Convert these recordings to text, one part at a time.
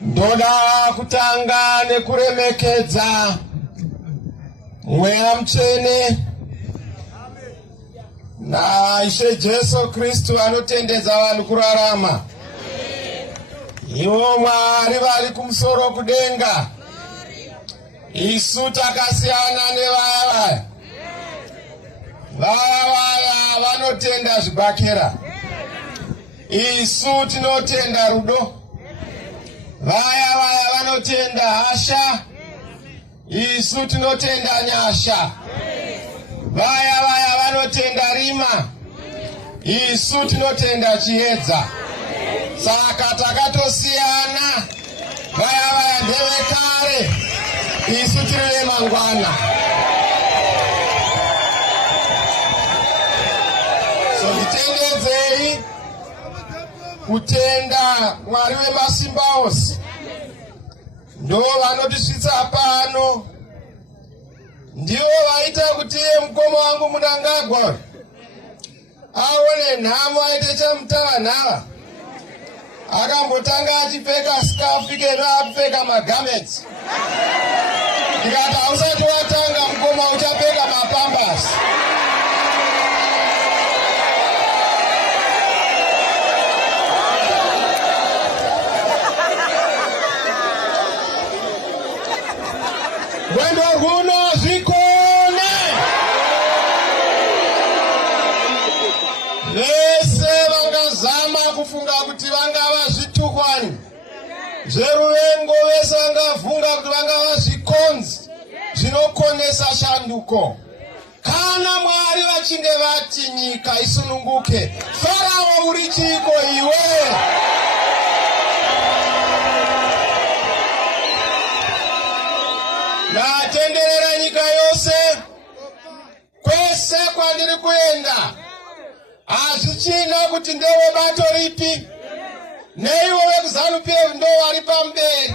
Ndoda kutanga nekuremekedza Mweya Mutsvene na Ishe Jesu Kristu anotendedza vanhu kurarama. Ivo Mwari vari kumusoro kudenga. Isu takasiyana nevaya vaya vanotenda zvibhakera. Isu tinotenda rudo. Vaya vanotenda hasha. Isu tinotenda nyasha. Vaya vanotenda rima. Isu tinotenda chiedza. Saka takatosiyana. Vaya ndevekare. Isu tiri mangwana. So titendedzei kutenda Mwari wemasimba ose. Ndo vanotisvitsa pano. Ndivo vaita kuti mukoma wangu Munangagwa aone nhamo aite chamutavanhava. Akambotanga achipfeka scarf ikena apfeka magarments. Tikati hausati watanga mukoma uchapfeka mapambas. Wendo huno zvikone. Vese vangazama kufunga kuti vangava zvitukwani zveruvengo, vese vangavhunga kuti vangava zvikonzi zvinokonesa shanduko. Kana Mwari vachinge vati nyika isununguke, Farao uri chiko iwe? Natenderera nyika yose kwese kwandiri kuenda. Hazvichina kuti ndewe bato ripi. Neivo vekuzanu-PF ndo vari pamberi.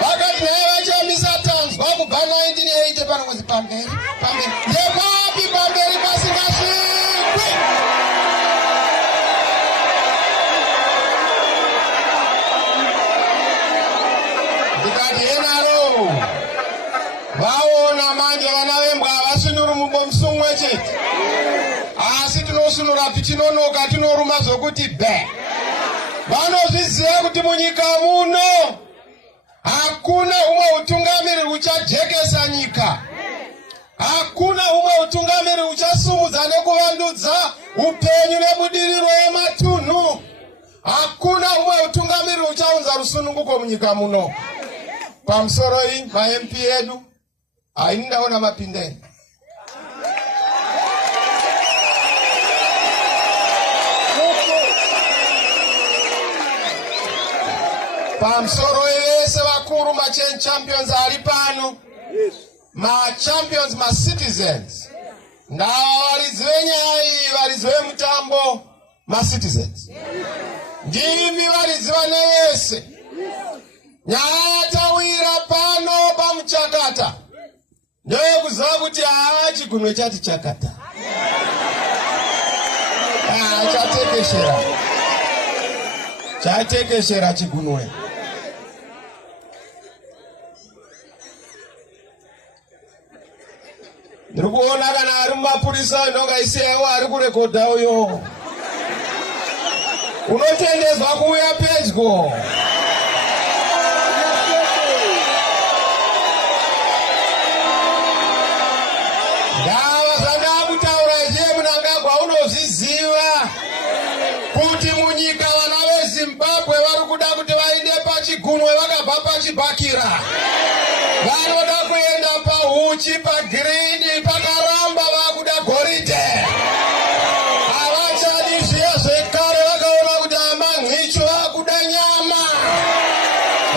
Vakati vachamisha tanzwa kubva 1980 panokuzi pamberi. Ndekwapi pamberi pasingasvikwi? Ndikati henaro. Vaona manje vana vembwa havasunuri mumwe chete. Asi tinosunura tichinonoka, tinoruma zvokuti be. Vanozviziva kuti munyika muno hakuna umwe utungamiri uchajekesa nyika. Hakuna umwe utungamiri uchasumudza nekuvandudza upenyu nebudiriro yematunhu. Hakuna umwe utungamiri uchaunza rusununguko munyika muno. Pamusoro iyi ma-MP edu haini ndaona mapindeni. Pamusoro vese vakuru ma-change champions ari pano. Ma-champions, ma-citizens. Ndavaridzi venyaya iyi, varidzi vemutambo, ma-citizens. Ndimi varidzi vane vese. Nyaya yatawira pano pamuchakata ndeyekuziva kuti chigunwe chati chakata. Chatekeshera chigunwe. Ndiri kuona kana ari mumapurisa inonga isiyawo ari kurekodha uyo. Unotendezwa kuuya pedyo. Ndava zvandakutaura iye Munangagwa unozviziva kuti munyika vana veZimbabwe vari kuda kuti vaende pachigunwe vakabva pachibhakira. Vanoda kuenda pahuchi, pagirini, pakaramba vakuda goridhe. Havachadi zviya zvekare, vakaona kuti amanhicho vakuda nyama.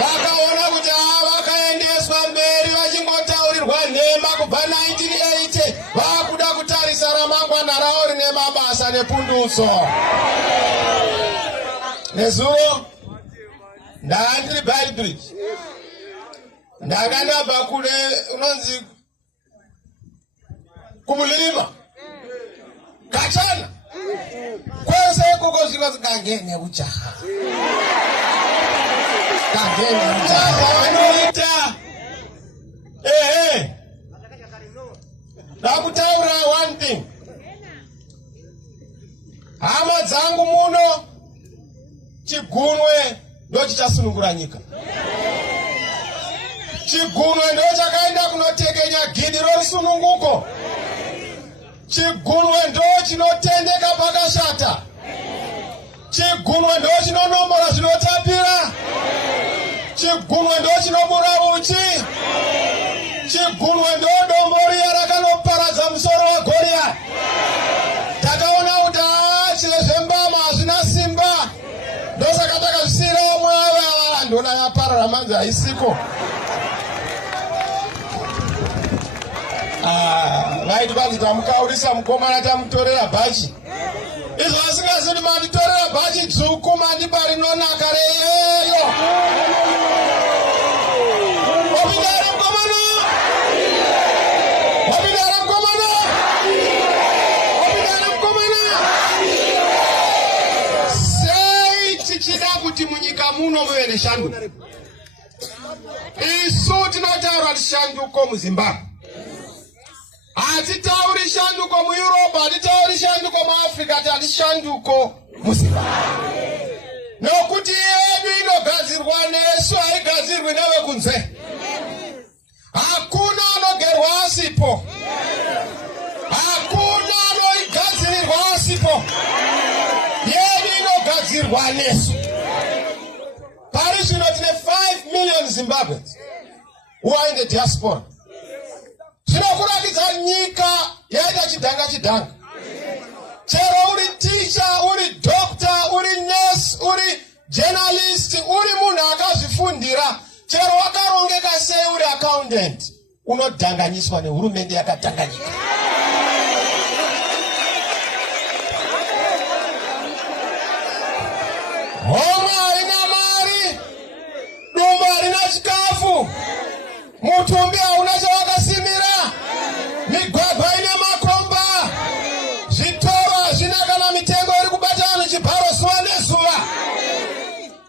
Vakaona kuti vakaendeswa mberi vachingotaurirwa nhema kubva 1980. Vakuda kutarisa ramangwana ravo rine mabasa nepundutso. Nezuvo ndandiri Bridge. Ndakandabva kule unonzi kumulirima Kachana. Kwese kuko zvino zikangene uchaha. Wanoita. Nakutaura one thing. Hama dzangu muno chigunwe ndo chichasunungura nyika. Chigunwe ndo chakaenda kunotekenya gidi rorisununguko. Chigunwe ndo chinotendeka pakashata. Chigunwe ndo chinonombora zvinotapira. Chigunwe ndo chinobura uchi. Chigunwe ndo domoriya rakanoparadza musoro waGoriya. Takaona kuti chezvembama hazvina simba. Ndosaka takazvisiyira omwe ava ndona yaparara manzi haisiko. Vaiti vanzi tamukaurisa mukomana tamutorera bhachi. Izvo asingazivi kuti manditorera bhachi dzvuku mandipa rinonaka reyeyo. Wapindara mukomana? Wapindara mukomana? Wapindara mukomana? Sei tichida kuti munyika muno muve neshanduko. Isu tinotaura shanduko muZimbabwe. Hatitauri shanduko muEurope, hatitauri shanduko muAfrica, hatishanduko muZimbabwe. Nokuti yedu inogadzirwa nesu, haigadzirwi nevekunze. Hakuna anogerwa asipo. Hakuna anoigadzirirwa asipo. Yedu inogadzirwa nesu. Pari zvino tine 5 million Zimbabweans who are in the diaspora. Zvinokuratidza nyika yaita chidhanga. Chero uri teacher, uri doctor, uri nurse, uri journalist, uri munhu akazvifundira, chero wakarongeka sei uri accountant, unodhanganyiswa nehurumende yakadhanganyika. Homa harina mari, dumbu harina chikafu, mutumbi hauna chawakasimira, migwagwa ine makomba, zvitoro hazvina kana mitengo iri kubata vanhu chibharo zuva nezuva.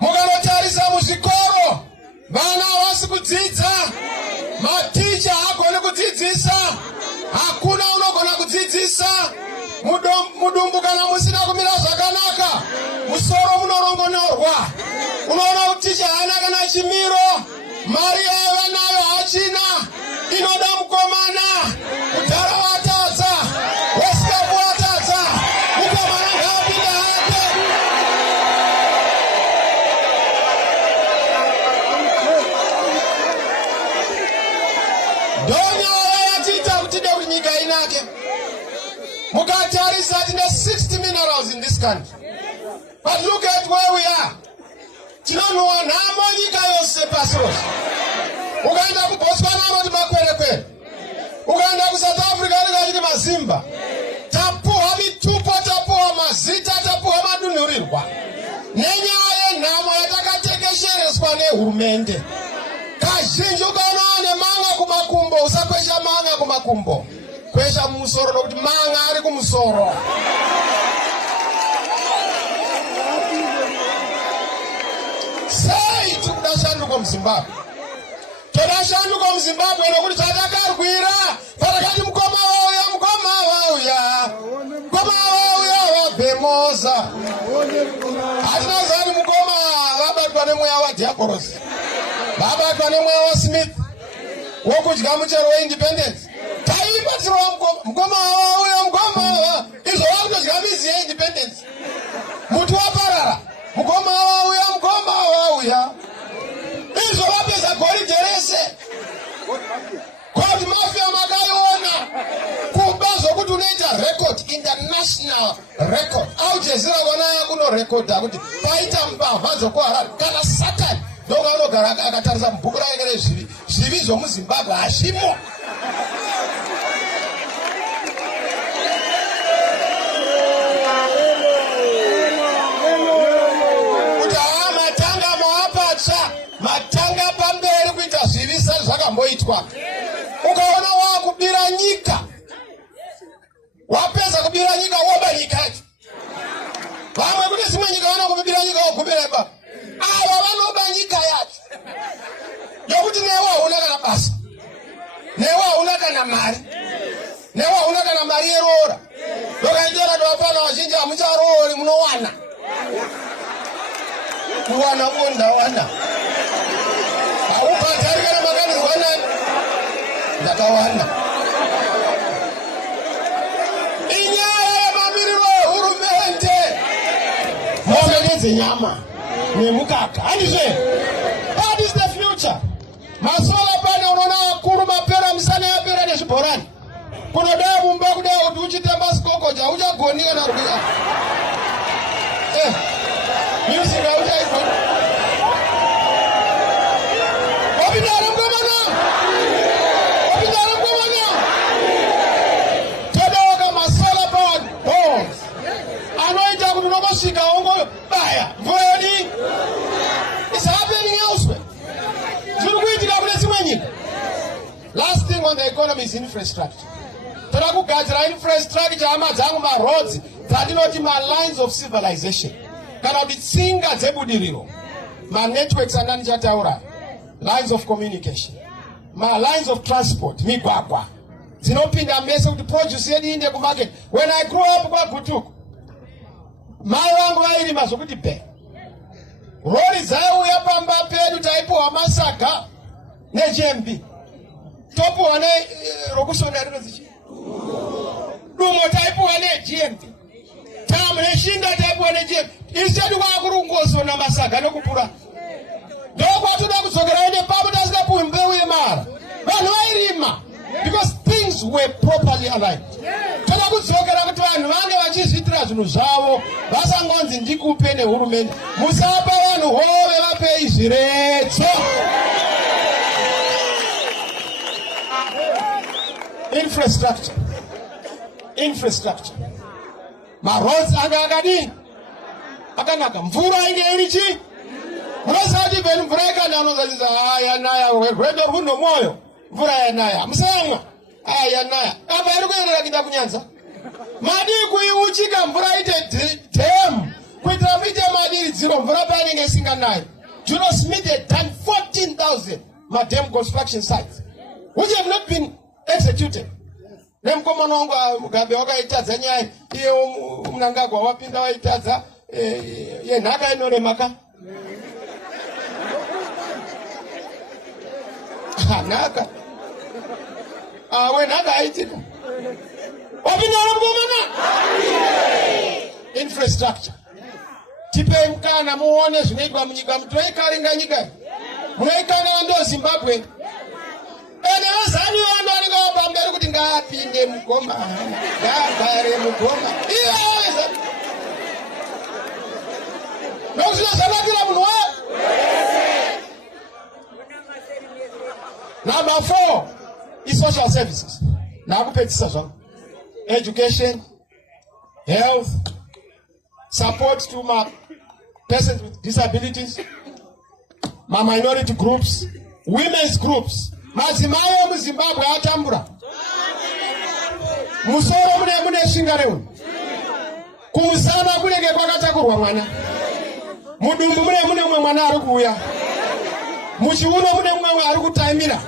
Mukanotarisa muzvikoro, vana havasi kudzidza, maticha haagoni kudzidzisa, hakuna unogona kudzidzisa. Mudumbu kana musina kumira zvakanaka, musoro munorongonorwa. Unoona kuti ticha haana kana chimiro, mari yaiva nayo hachina, inoda mukomana, kudhara watadza, wesikapu watadza, mukomana ngaapinde hake. Ndonyaya yatiita kuti tide kuti nyika inake. Mukatarisa tine 60 minerals in this country. But look at where we are. Tinonhuwa nhamo nyika yose pasi rose. Ukaenda kuBotswana anoti makwerekwere. Ukaenda kuSouth Africa anoti mazimba. Tapuwa mitupo, tapuwa mazita, tapuwa madunhurirwa. Nenyaya yenhamo yatakatekeshereswa nehurumende. Kazhinji ukaona nemanga kumakumbo, usakwesha manga kumakumbo. Kwesha mumusoro nokuti manga ari kumusoro. Sei tikuda shanduko muZimbabwe. Toda shanduko muZimbabwe nokuti tatakarwira patakati mukoma wauya, wabhemoza. Hatinazani mukoma vabatwa nemweya waDiabolos, vabatwa nemweya waSmith wokudya muchero weindependence. Taimba tinowa mukoma wauya, izvo vakutodya mizi yeindependence. Muti waparara, mukoma wauya. Izvo vapedza goridhe rese. Koti mafia makaiona. Kuba zvokuti unoita record, international record. Al Jazeera kona yakunorekodha kuti paita mbavha dzokuHarare kana Satan ndoga unogara akatarisa mubhuku rake rezvivi. Zvivi zvomuZimbabwe hazvimo. Matanga pamberi kuita zvivisa zvakamboitwa. Ukaona wakubira nyika, wapedza kubira nyika woba nyika yacho. Vamwe kuti simwe nyika wana kubira nyika wogumira ipapo. Ava vanoba nyika yacho. what? Yokuti newa unaka basa. Newa unaka na mari. Newa unaka na mari erora. Loka njera dwapana wachinja mcharori mnowana. Kuwana onda wana. Aupatarika na magani wana. Ndakawana. Inyaya mamiriro urumente. Mwamegeze nyama. Nemukaka. Anise. That is the future. Masola pana unaona kuru mapera msana ya pera ni shiporani. Kuna damu mbaku damu utuchite maskoko ja uja kuonika na rudia. Music uja iko. Wapindara mkomana. Wapindara mkomana. Toda waka masola pana bones. Anoinja kuminoba shika ongo baya. Mvoyoni. It's happening elsewhere. Last thing on the economy is infrastructure. Trakugadzira infrastructure amadzangu ma roads tadinoti ma lines of civilization. Kana kuti tsinga dzebudiriro. Ma networks andani chataura. Lines of communication. Ma lines of transport, migwagwa. Dzinopinda mese kuti produce yedu inde ku market. When I grew up kwa Butuku, mai vangu vairima zvokuti pe. Rori dzaiuya pamba pedu taipuwa masaga neGMB. Topu wane rokusonda rinozichi. Dumo taipuwa neGMB. Tamu neshinda taipuwa neGMB. Instead kwa kurungoso na masaga nekupura. Doko atuda kusogera ende pabu tasika puimbewe mara. Vanu vairima. Because things were properly aligned. Toda kusogera kuti vanhu vange vachizvitira zvinhu zvavo vasangonzi ndikupe nehurumende. Musapa vanhu hove vape izviretso. Infrastructure. Infrastructure. Ma roads akadini. Akanaka mvura inge irichi. Musati benu mvura ikananozachiza yanaya rwedo runo moyo. Mvura yanaya. Musamwa. Yanaya. Apa iri kuendera kita kunyanza. Madi kuiuchika mvura ite dam. Kuitira mite madiri dziro mvura painenge isinganayi. Juno Smith had done 14,000 dam construction sites, which have not been executed. Nemkomana wangu Mugabe wakaitadza nyaya iye Mnangagwa wapinda waitadza ye nhaka inoremaka. Nhaka. We nhaka aitika. Wapinda wanomkomana. Infrastructure. Tipe mkana muone zvinoitwa munyika mutoikaringa nyika. Munoikana ndo Zimbabwe. Ene azani wana wanenge pamberi kuti ngapinde mugoma. Ngagare mugoma. Iyeza. Nokuti sanakira munhu wa. Number 4 is social services. Nakupedzisa zvangu. Education, health, support to my persons with disabilities, my minority groups, women's groups. Mazimayo mu Zimbabwe atambura. Musoro mune shingare uno. Kusana kulenge kwakatakurwa mwana. Mudumbu mune mwana ari kuuya. Muchiuno mune mwana ari kutaimira.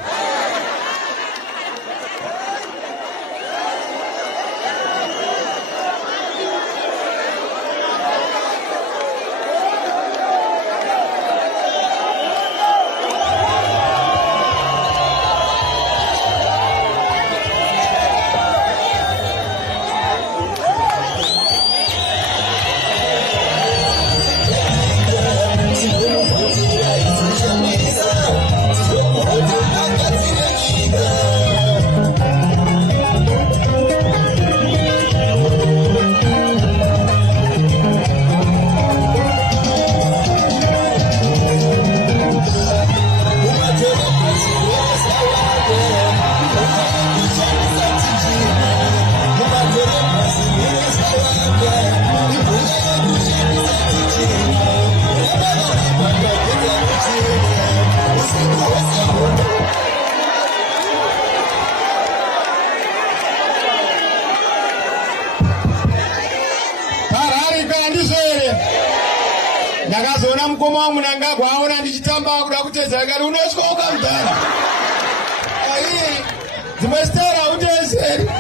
CHAMISA mkoma wa Mnangagwa aona ndichitamba kuda kuteza kali unoskoka mdara. Zimestera utezeri.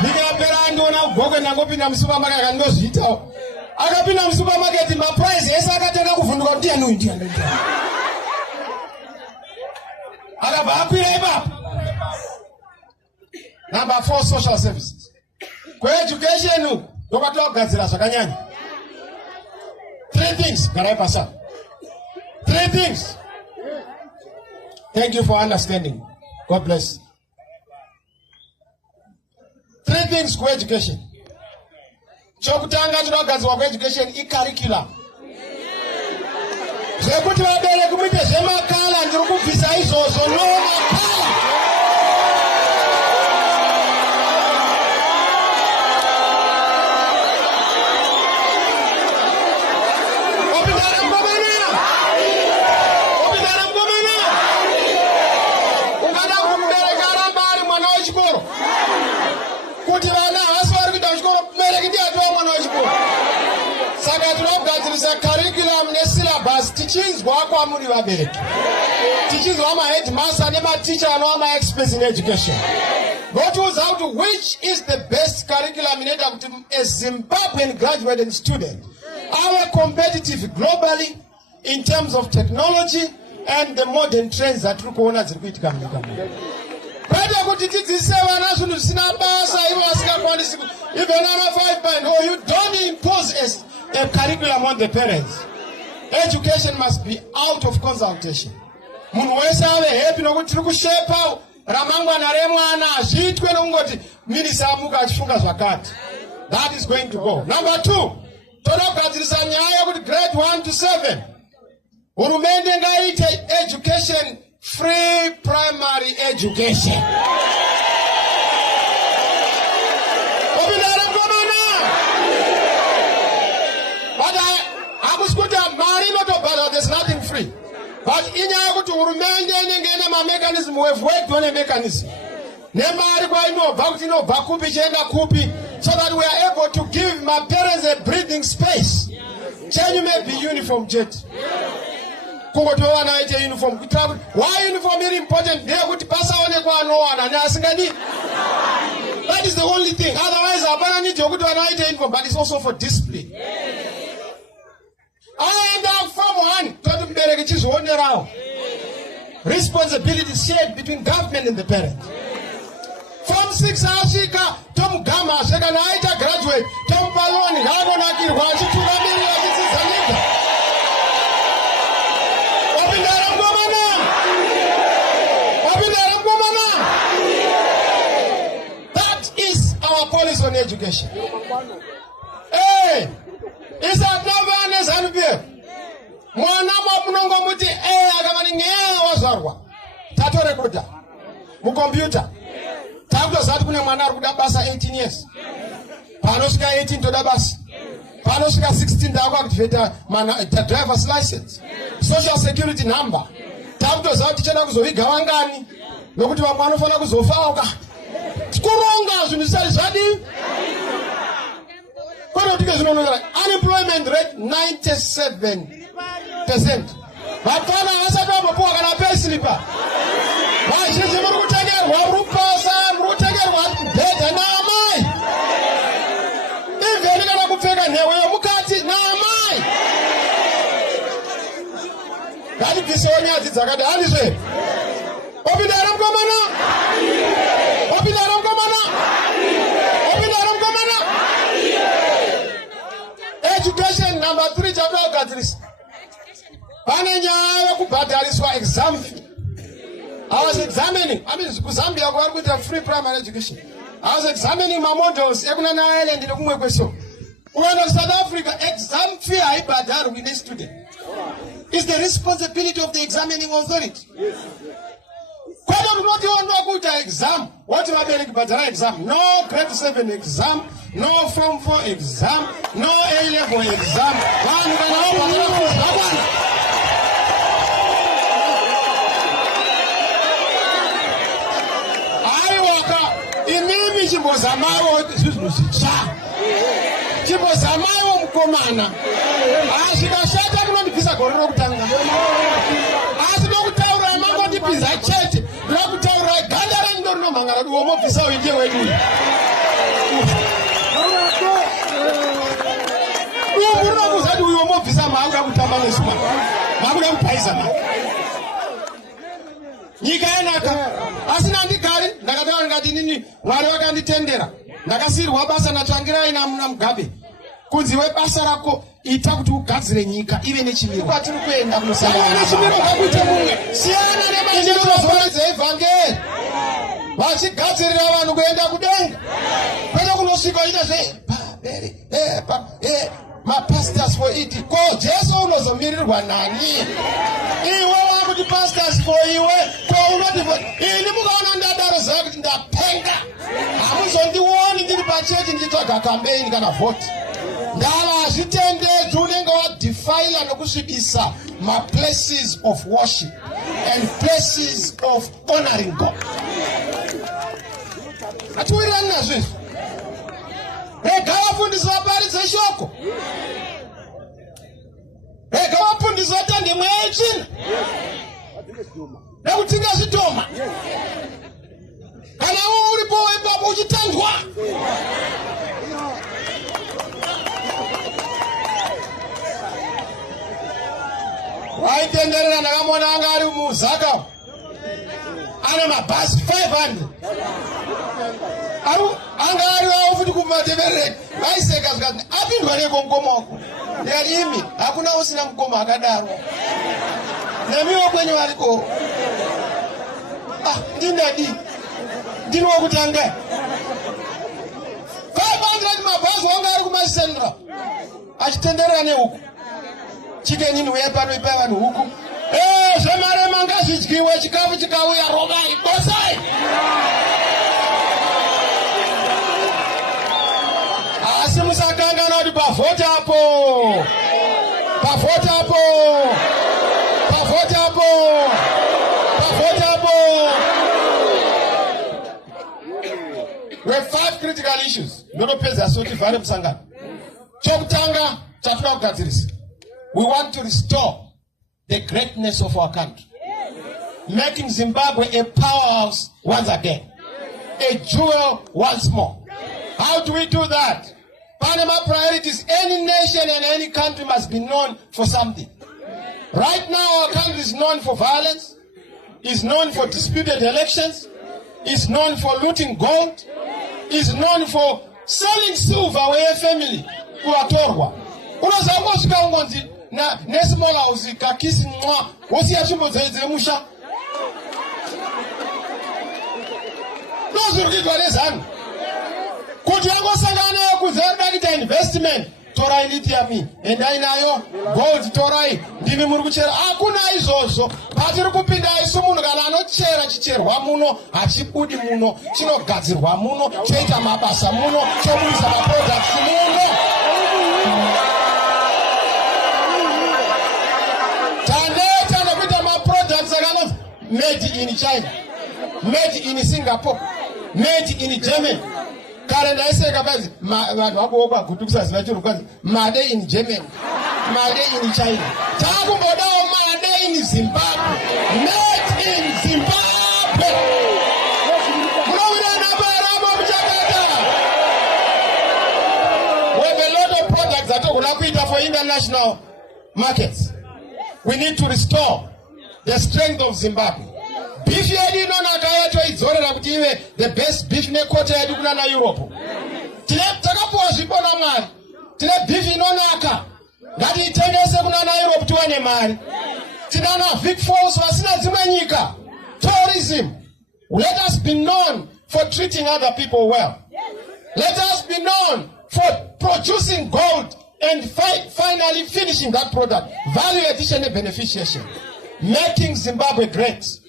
Ndikapera ndona gogo nangopinda musupermarket akandozvita. Akapinda musupermarket maprice ese akatanga kuvhunduka kuti anu ndiya. Akabva akwira ipapo. Number 4, social services. Education ndokatwa kugadzira zvakanyanya. 3 things. Garai pasa. 3 things. Thank you for understanding. God bless. 3 things for education. Chokutanga chinogadzirwa education curriculum. Zvekuti vabereki muite zvemakala ndiri kubvisa izvozvo makala. Kuti vana havasvari kuita kuchikoro mubereki ndiye atova mwana wechikoro. Saka tinogadzirisa curriculum nesyllabus tichinzwa kwamuri vabereki. Tichinzwa maheadmaster nematicha anova maexperts in education. Votiudza kuti which is the best curriculum inoita kuti a Zimbabwean graduated student are competitive globally in terms of technology and the modern trends that tiri kuona dziri kuitika munyika muno. Kwete kuti tidzidzise vana zvinhu zvisina basa ivo vasingakwanisi even ana 5 band. Oh, you don't impose a curriculum on the parents. Education must be out of consultation. Munhu wese ave happy nokuti tiri kushepa ramangwana remwana zviitwe nokungoti minisa amuka achifunga zvakati. That is going to go. Number 2, toda kugadzirisa nyaya yokuti grade 1 to 7 hurumende ngaite education, free primary education. But there's nothing free. But inyaya kuti hurumende inenge ma mechanism we've worked on a mechanism. Nemari kwa inobva kuti inobva kupi chienda kupi, so that we are able to give my parents a breathing space. Change may be uniform jet. Kungotowana ite uniform. Why uniform is important? There kuti pasaonekwa anowana neasingadi. That is the only thing. Otherwise, apana need yokuti wana ite uniform, but it's also for discipline. And Form 1, toti mbereki chizionerawo. Responsibility shared between government and the parent. Form 6 asvika tomugama asvika naita graduate tomupa loan ngakonakirwa achitungamirira achidzidza nyika. Wapindara mgomana. That is our policy on education. Hey, is that never nezanubie? Mwana mwapunongo muti akamani ngea wazarwa. Tato rekoda. Mukompyuta. Takuto zati kune mwana arikuda basa 18 years. Panosvika 18 toda basa. Panosvika 16 ndakuactivate the driver's license. Social security number. Takuto zati tichenda kuzovigawa ngani. Nokuti vamwe vanofana kuzofawo. Kuronga zvinhu zvisari zvadi. Unemployment rate 97%. Vapana vasati vambopuwa kana pesilipa. Vazhinji muri kutengerwa rupasa, muri kutengerwa bhedha naamai. Imveni kana kupfeka nhewe yomukati naamai. Ngatibvisewo nyadzi dzakadi handizve. Wapindara mkomana? Wapindara mkomana? Wapindara mkomana? Education number 3 chapter kugadzirisa. Pane nyaya yokubhadhariswa exam fee. I was examining, Zambia we are with a free primary education. I was examining my models, Ekunana Island in Okumwe Kweso. When in South Africa, exam fee ibhadharu with a student. It's the responsibility of the examining authority. Kwada mnoti wanokuita exam, what you are doing ibhadhara exam, no grade 7 exam, no Form 4 exam, no A-level exam. Inimi chimbozamawo zvinhu zvitsva. Chimbozamawo mukomana. Zvikashata munondibvisa gorero kutanga asi nokutaura mangoti pizza chete nokutaura gandara ndorino mangara duomo pisa winde wedu urino kuzadi uyo mo pisa maanga kutamba nesuma makuda mpaisa ma nyika yanaka asina ndikari ndakataura ngati nini mwari wakanditendera ndakasirwa basa natangira ina Mugabe kunziwe basa rako ita kuti ugadzire nyika ive nechimiro kwatiri kuenda kunosangana nechimiro kakuite mumwe siyana nemachirozonedza evhangeri vachigadzirira vanhu kuenda kudenga kwete kunosvika ita mapastors for it ko Jesu unozomirirwa nani iwe wakuti pastors for iwe ko unoti ini mukaona ndadaro zava kuti ndapenga hamuzondioni ndiri pachechi ndichitsvaga campaign kana vote ndava hazvitendedzi unenge wadefila nokusvibisa places of worship and places of honoring God. Atiwirirani nazvo izvi rega vafundisi vaparidze shoko rega vafundisi vatande mweya yechina nekutinga zvitoma kana uripo ipapo uchitandwa waitenderera ndakamona anga ari muzaka ana mabhasi 500 anga ari wawo futi kumateverere vaiseka zvikati apindwa neko mukoma wako ndikati imi hakuna usina mukoma akadaro nemiwo kwenyu variko ndindadi ndiri wokutanga 500 mabhazi wanga ari kumasendra achitenderera nehuku chikenini uye pano ipa vanhu huku zvemarema ngazvidyiwe chikafu chikauya rovai bosai asi musakangana kuti pavotapo we have 5 critical issues ndinopedza soti vhare musangano chokutanga chatoda kugadzirisa. We want to restore the greatness of our country, making Zimbabwe a powerhouse once again, a jewel once more. How do we do that? Panama priorities, any nation and any country must be known for something. Right now our country is known for violence, is known for disputed elections, is known for looting gold, is known for selling silver away a family who are torwa. Na nesimola house kakisi mwa wosi yachimbo zeze musha nozurukidwa nezanu kuti angosangana kuzerda kita investment torai lithium endai nayo gold torai ndimi muri kuchera hakuna izvozvo patiri kupinda isu munhu kana anochera chicherwa muno hachibudi muno chinogadzirwa muno choita mabasa muno choburitsa maproducts muno made in China, made in Singapore, made in Germany. Current I say made in Germany, made in China. Made in Zimbabwe, made in Zimbabwe. We have a lot of products that are for international markets. We need to restore the strength of Zimbabwe. Beef yedu inonaka yacho idzorera kuti ive the best beef nekota yedu kuna na Europe. Takapuwa zvipo naMwari. Tine beef inonaka. Ngatiitengese kuna na Europe tiwane mari. Tinana Vic Falls vasina dzimwe nyika. Tourism. Let us be known for treating other people well. Let us be known for producing gold and finally finishing that product. Value addition and beneficiation. Making Zimbabwe great.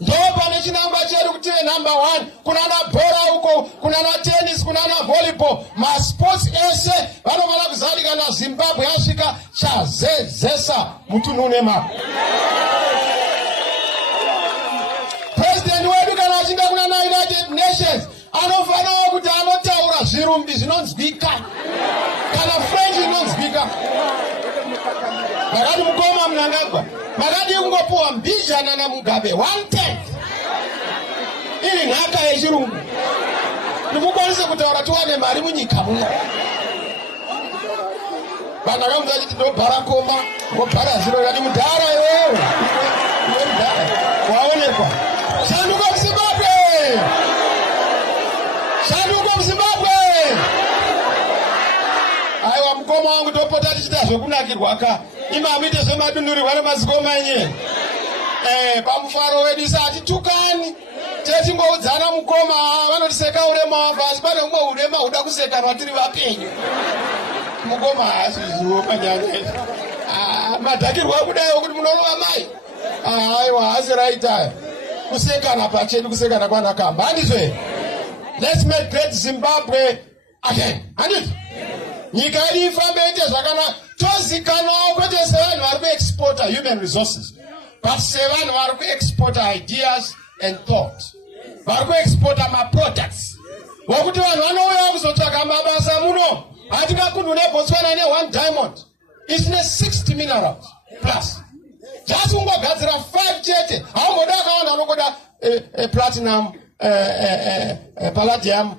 Ndopa nechinangwa chedu kuti number 1 kunana bhora uko kunana tennis kunana volleyball ma sports ese vanofana kuzalika na Zimbabwe yasvika chazezesa mutunhu nema. President wedu kana achinda kunana United Nations anofana kuti anotaura zvirumbi zvinonzwika kana French inonzwika Makati mukoma Mnangagwa. Makati kungopuwa mbijana na Mugabe 1/10. Ili nhaka yechirungu. Nimukwanise kutaura tuwane mari munyika muno. Bana kamza chiti ndobhara koma, ngobhara zero rati mudhara iwewe. Iwe mudhara. Waonekwa. Shanduka kuZimbabwe. Shanduka kuZimbabwe. Aiwa mukoma wangu topota tichita zvekunakirwa ka. Imamite zvemadunhurirwa nemazikoma enye. Pamufaro wedu isati tukani. Tetingoudzana mukoma vanotiseka urema wabva asi pane umwe urema huda kusekanwa tiri vapenyu. Mukoma haasiziwo panyanya. Madhakirwa kudai kuti munorova mai. Aiwa hasi raita. Kusekana pachedu kusekana kwanakamba. Handizve. Let's make great Zimbabwe again. Handizve. Nyika yedu ifambe ite zvakanaka. Tozikanwawo kwete sevanhu vari kuexporta human resources. But sevanhu vari kuexporta ideas and thought. Vari kuexporta ma-products. Vokuti vanhu vanouya kuzotsvaka mabasa muno. Hatingakundu neBotswana ne1 diamond. Isine 60 minerals plus. Just kungogadzira 5 chete. Haungoda akawanda unogoda platinum, palladium,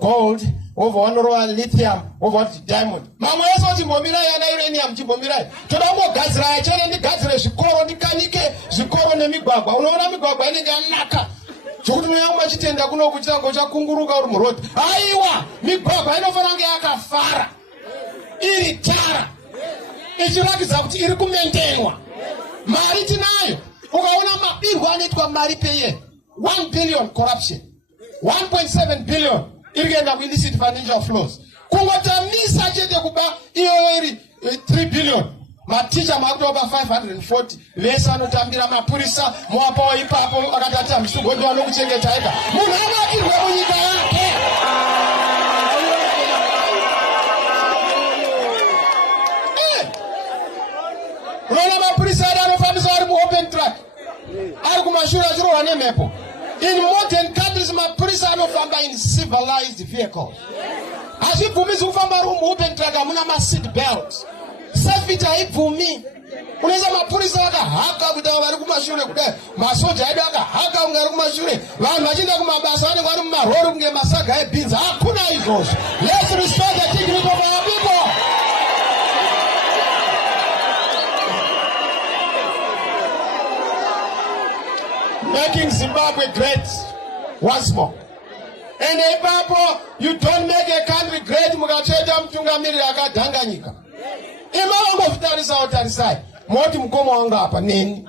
gold, over one lithium, over diamond. Mamwe yeso chimbomirai yana uranium chimbomirai. Toda kungogadzira chete ndigadzire zvikoro ndikanike zvikoro nemigwagwa. Unoona migwagwa inenge yanaka. Chokuti muyangwa chitenda kuno kuchitango chakunguruka uri murodi. Aiwa, migwagwa inofana kunge yakafara. Iri tara. Ichiratidza kuti iri kumentenwa. Mari tinayo. Ukaona mabingu anoitwa mari peye. 1 billion corruption. 1.7 billion iri kuenda illicit financial flows. Kungotamisa chete kuba iyo iri 3 billion. Maticha makutoba 540 vese anotambira mapurisa muwapawo ipapo akatata misugondi wanokuchengeta ega munhu anakirwe munyika yake. Unoona mapurisa adi anofambisa ari muopen track ari kumashure achirohwa nemhepo. In modern countries mapurisa anofamba in civilized vehicles. Hazvibvumizi kufamba ari muopen track hamuna maseat belts. Safety haibvumi. Unaweza mapurisa wakahaka kuti vari kumashure kudai. Masoja edu akahaka kunge ari kumashure. Vanhu vachienda kumabasa vanenge vari mumarori kunge masaga ebhinzi. Hakuna izvozvo. Let's respect the dignity of our people. Making Zimbabwe great once more. And ipapo, you don't make a country great mukacheta mtungamiriri akadhanganyika. Ima wangu vitarisa tarisai. Moti mkomo wanga hapa nini?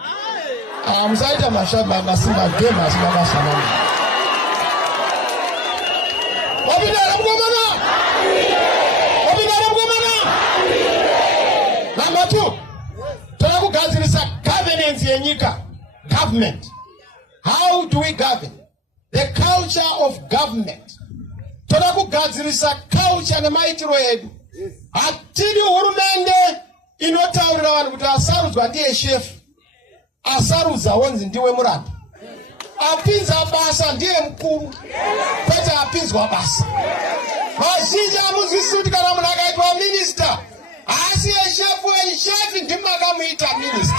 Mzaita mashaba masimba gema masimba masamani. Wabidara mkomana? Wabidara mkomana? Number 2. Tunakugazirisa governance yenyika. Government. How do we govern? The culture of government. Tunakugazirisa culture na maitiro yedu. Atiri hurumende inotaurira vanhu kuti asarudzwa ndiye shefu. Asarudza wonzi ndiwe muranda. Apinza basa ndiye mkuru. Kwete apinzwa basa. Vazhinji hamuzwisisi kuti kana munhu akaitwa minista asi shefu ndimo akamuita minista.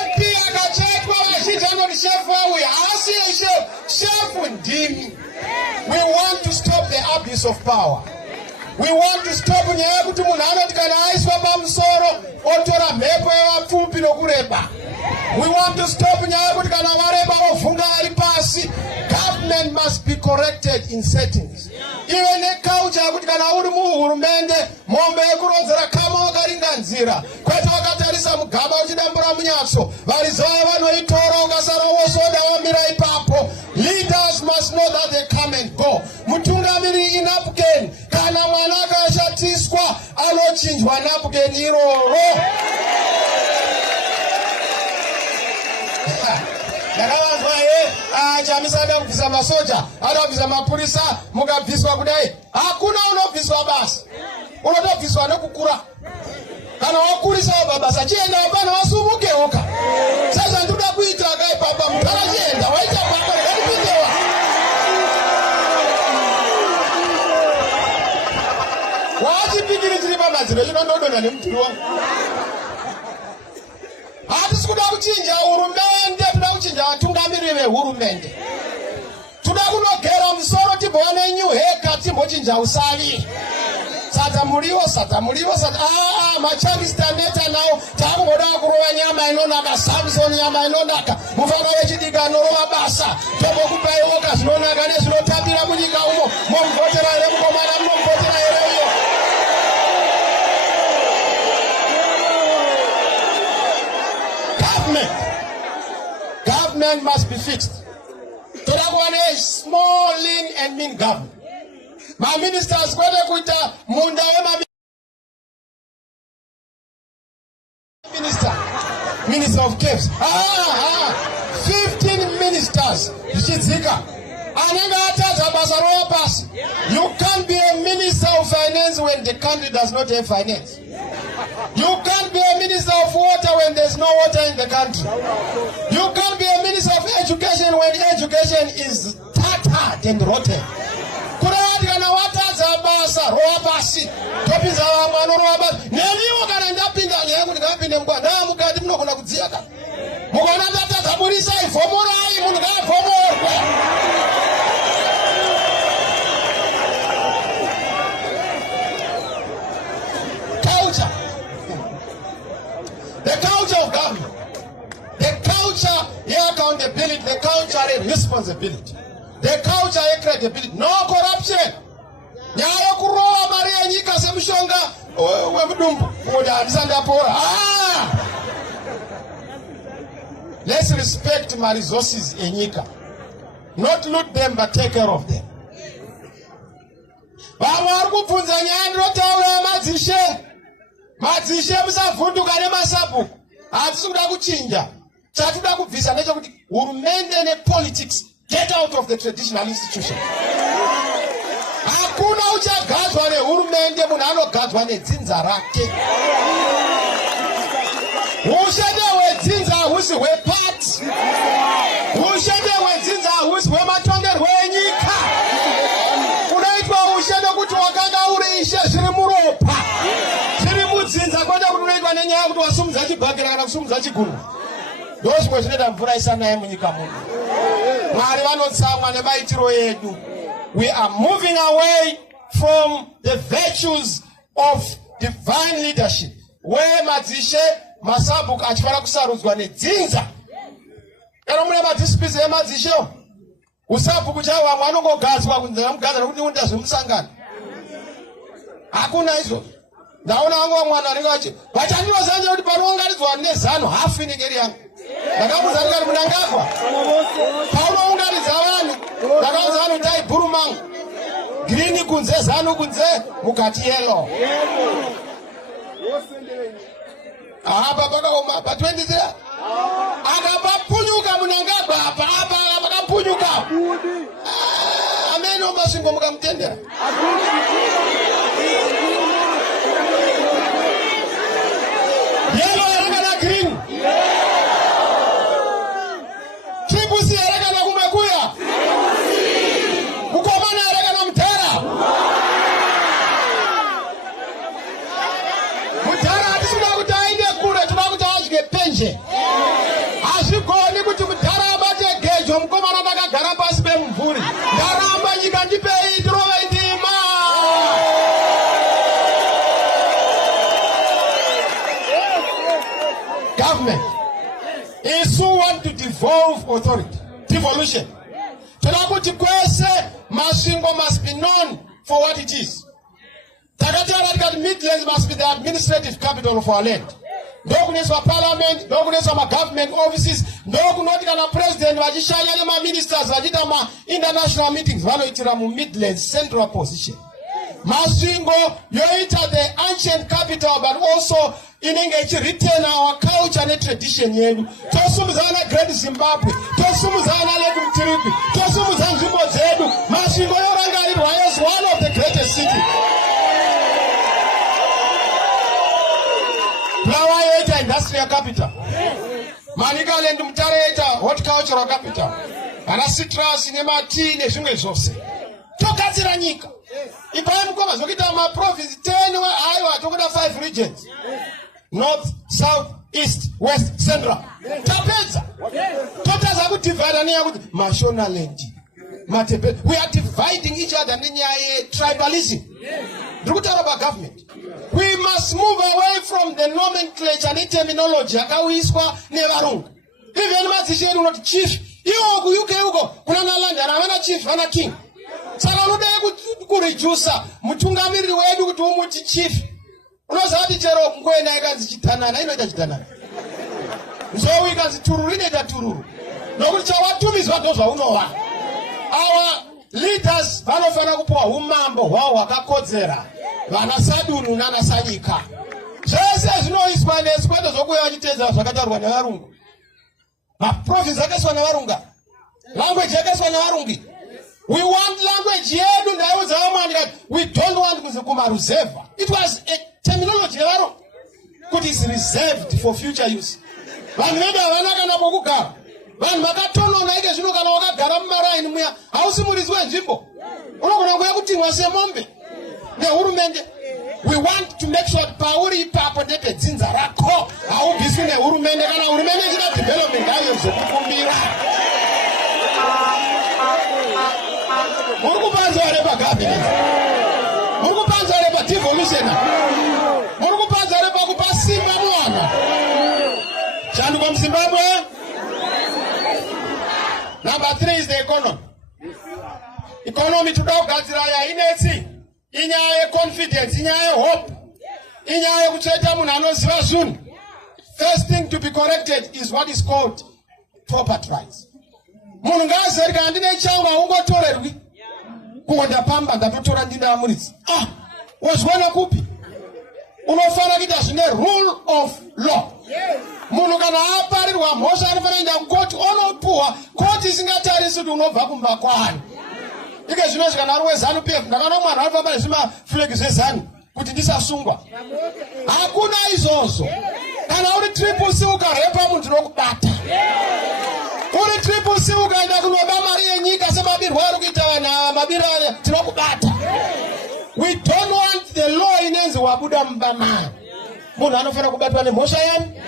MP akachaitwa vazhinji anoti shefu auya asi shefu ndimi. We want to stop the abuse of power. We want to stop nyaya kuti munhu anoti kana aiswa pamusoro otora mhepo yevapfupi nokureba. We want to stop nyaya kuti kana vareba ovhunga ari pasi. Government must be corrected in settings. Iwe neculture kuti kana uri muhurumende mombe yekurodzera kama wakaringa nzira. Kwete wakatarisa mugaba uchidambura munyatso. Varizaya vanoitora ukasara wosoda wamira ipapo. Leaders must know that they come and go. Mutungamiriri inapukeni. Kana mwana akashatiswa anochinjwa napukeni iroro. Ndakavanzwa CHAMISA ada kubvisa masoja, ada kubvisa mapurisa, mukabviswa kudai. Hakuna unobviswa basi. Unotobviswa nekukura. Kana wakurisa basa chienda hapana wasumuke oka. Sasa ndoda kuita kai papa mutara chienda waita papa ngakupindewa. Wachipikiri chiri Chinowa madziro chinondodonha nemuturo. Hatisi kuda kuchinja hurumende, toda kuchinja vatungamiriri vehurumende. Toda kunogera musoro tibone new haircut timbochinja usavi. Sata muriwo. Machamisa neta nawo takungoda kurova nyama inonaka, Samson nyama inonaka. Mufana wechidiga norova basa. Tombokupaiwoka zvinonaka nezvinotambira munyika umo. Momuvhotera here mukomana, munomuvhotera here iyo. Government must be fixed. Toda kuva small, lean and mean government. My ministers kwete kuita munda wema minister of caves. 15 ministers. Zvichidzika. Anenge atadza basa roya pasi. You can't be a minister of finance when the country does not have finance. You can't be a minister of water when there's no water in the country. You can't be a minister of education when education is tattered and rotten. Kurati kana watadza basa roya pasi. Topinza vamwe roya pasi. Neniwo kana ndapinda nyangu ndikapinde mukwana mukati munogona kudziya kana. Mukwana ndatadza murisa ifomorai munhu ngaifomorwe. The culture of government, the culture of accountability, the culture of responsibility, the culture of credibility, no corruption. Nyaya kurova mari yenyika semushonga wemudumbu kuti andisandapora. Let's respect my resources enyika, not loot them but take care of them. Vamwe vari kubvunza nyaya ndinotaura madzishe musavhunduka nemasapuku. Hatisi kuda kuchinja. Chatoda kubvisa ndechekuti hurumende nepolitics get out of the traditional institution. Hakuna uchagadzwa nehurumende, munhu anogadzwa nedzinza rake. Ushende hwedzinza hahusi hwepati. Ushende hwedzinza hahusi hwematongerwo enyika. Unoitwa ushende kuti wakanga uri ishe zviri muropa. Dzinza kwenda kunoitwa nenyaya kuti wasumudza chibhakera kana kusumudza chiguru. Ndozvimwe zvinoita mvura isanaye munyika muno. Mwari vanotsamwa nemaitiro edu. We are moving away from the virtues of divine leadership, where madzishe masabuku achifana kusarudzwa nedzinza. Kana mune madisputes emadzishe usabuku chawo vamwe anongogadzwa kunze namugadzana kuti unda zvemusangano. Hakuna izvo. Ndaona wangu mwana alingachi vachandivazanje kuti panoungaridzwa nezano hafu inenge yangu. Ndakamuudza ndikati MNANGAGWA paunoungaridza vanhu ndakaudza vanhu tai bhurumangu green kunze zano kunze mukati yellow. Apa pakaoma pa 23 akapapunyuka MNANGAGWA apa pakapunyuka. Ameno masingo mukamutendera. Yellow yarakana green. Tribusi yarakana kumekuya. Mukomana yarakana mutara. Mutara hatisuda kuti ainde kure, toda kuti adye penje. Hazvigoni kuti mutara abate gejo mukomana ndakagara pasi pemumvuri. Ndaramba nyika ndipei tirove ndima. Government is who want to devolve authority. Devolution. Tanakuti kwese mashingo must be known for what it is. Takati Midlands must be the administrative capital of our land. Ndokuneswa parliament, ndokuneswa ma government offices, ndokunotika na president vachishanya nema ministers vachita ma international meetings vanoitira mu Midlands central position. Masvingo yoita the ancient capital but also inenge ichiretain our culture and tradition yedu. Tosumudzana Great Zimbabwe, tosumudzana Lake Mtiripi, tosumudzana nzvimbo dzedu. Masvingo yorangarirwa as one of the greatest cities. Flower yoita industrial capital. Manicaland Mutare yoita horticultural capital. Ana citrus nema tea nezvimwe zvose. Togadzira nyika. Ipaye mkoma zokita ma province 10 ayo atokuda 5 regions. North, South, East, West, Central. Tapeza. Tota za kutivada ni ya kuti Mashonaland. Matepe. We are dividing each other ni tribalism. Ndikutaura about government. We must move away from the nomenclature and terminology akawiswa nevarungu. Even mazisheru not chief. Iyo kuyuke huko kuna nalanda ana chief ana king. Saka unoda kureduce mutungamiriri wedu kuti umuti chief. Unozati chero ngwena ikanzi chitanana inoita chitanana. So we can tururu inoita tururu. Nokuti chawatumizwa ndozva unowa. Our leaders vanofana kupuwa umambo hwavo hwakakodzera. Vana Sadunu nana Sanyika. Zvese zvinoiswa neswendo zvokuya vachitedza zvakatarwa nevarungu. Maprovince akaiswa nevarunga. Language yakaiswa nevarungi. We want language yedu ndaiudza vamwani kuti we don't want kumaruzeva. It was a terminology yevarungu kuti is reserved for future use. Vanhu vedu havana kana pokugara. Vanhu vakatonona ike zvino kana wakagara mumaraini muya hausi muridzi wenzvimbo. Unogona kuuya kutimwa semombe nehurumende. We want to make sure pauri ipapo ndepedzinza rako haubviswi nehurumende kana hurumende ichida development hayo zvokukumbira. Muri kupanza vari pagabinet, muri kupanza vari padevolution, muri kupanza vari pakupa simba muwana. Chanduka muZimbabwe. Number 3 is the economy. Economy toda kugadzira yainetsi. Inyaya confidence, inyaya hope, inyaya kutsveta munhu anoziva zvinhu. First thing to be corrected is what is called property rights. Munhu ngaazeri kana ndine changu haungotorerwi. Kungoda pamba ndatotora ndina amuridzi. Wazviona kupi? Unofana kuita zvine rule of law. Munhu kana aparirwa mhosva anofana kuenda kukoti onopuwa koti isingatarisi kuti unobva kumba kwani. Ike zvino kana ari weZANU PF ndakaona mwana anofamba nezvimafulegi zveZANU kuti ndisasungwa. Hakuna izvozvo. Kana uri triple C ukarepa munhu ndinokubata. Uri triple C ukaenda kunoba mari yenyika semabirwa ari kuita vanhu mabiro tinokubata. We don't want the law inenzi wabuda mubamani. Munhu anofana kubatwa nemhosva yani?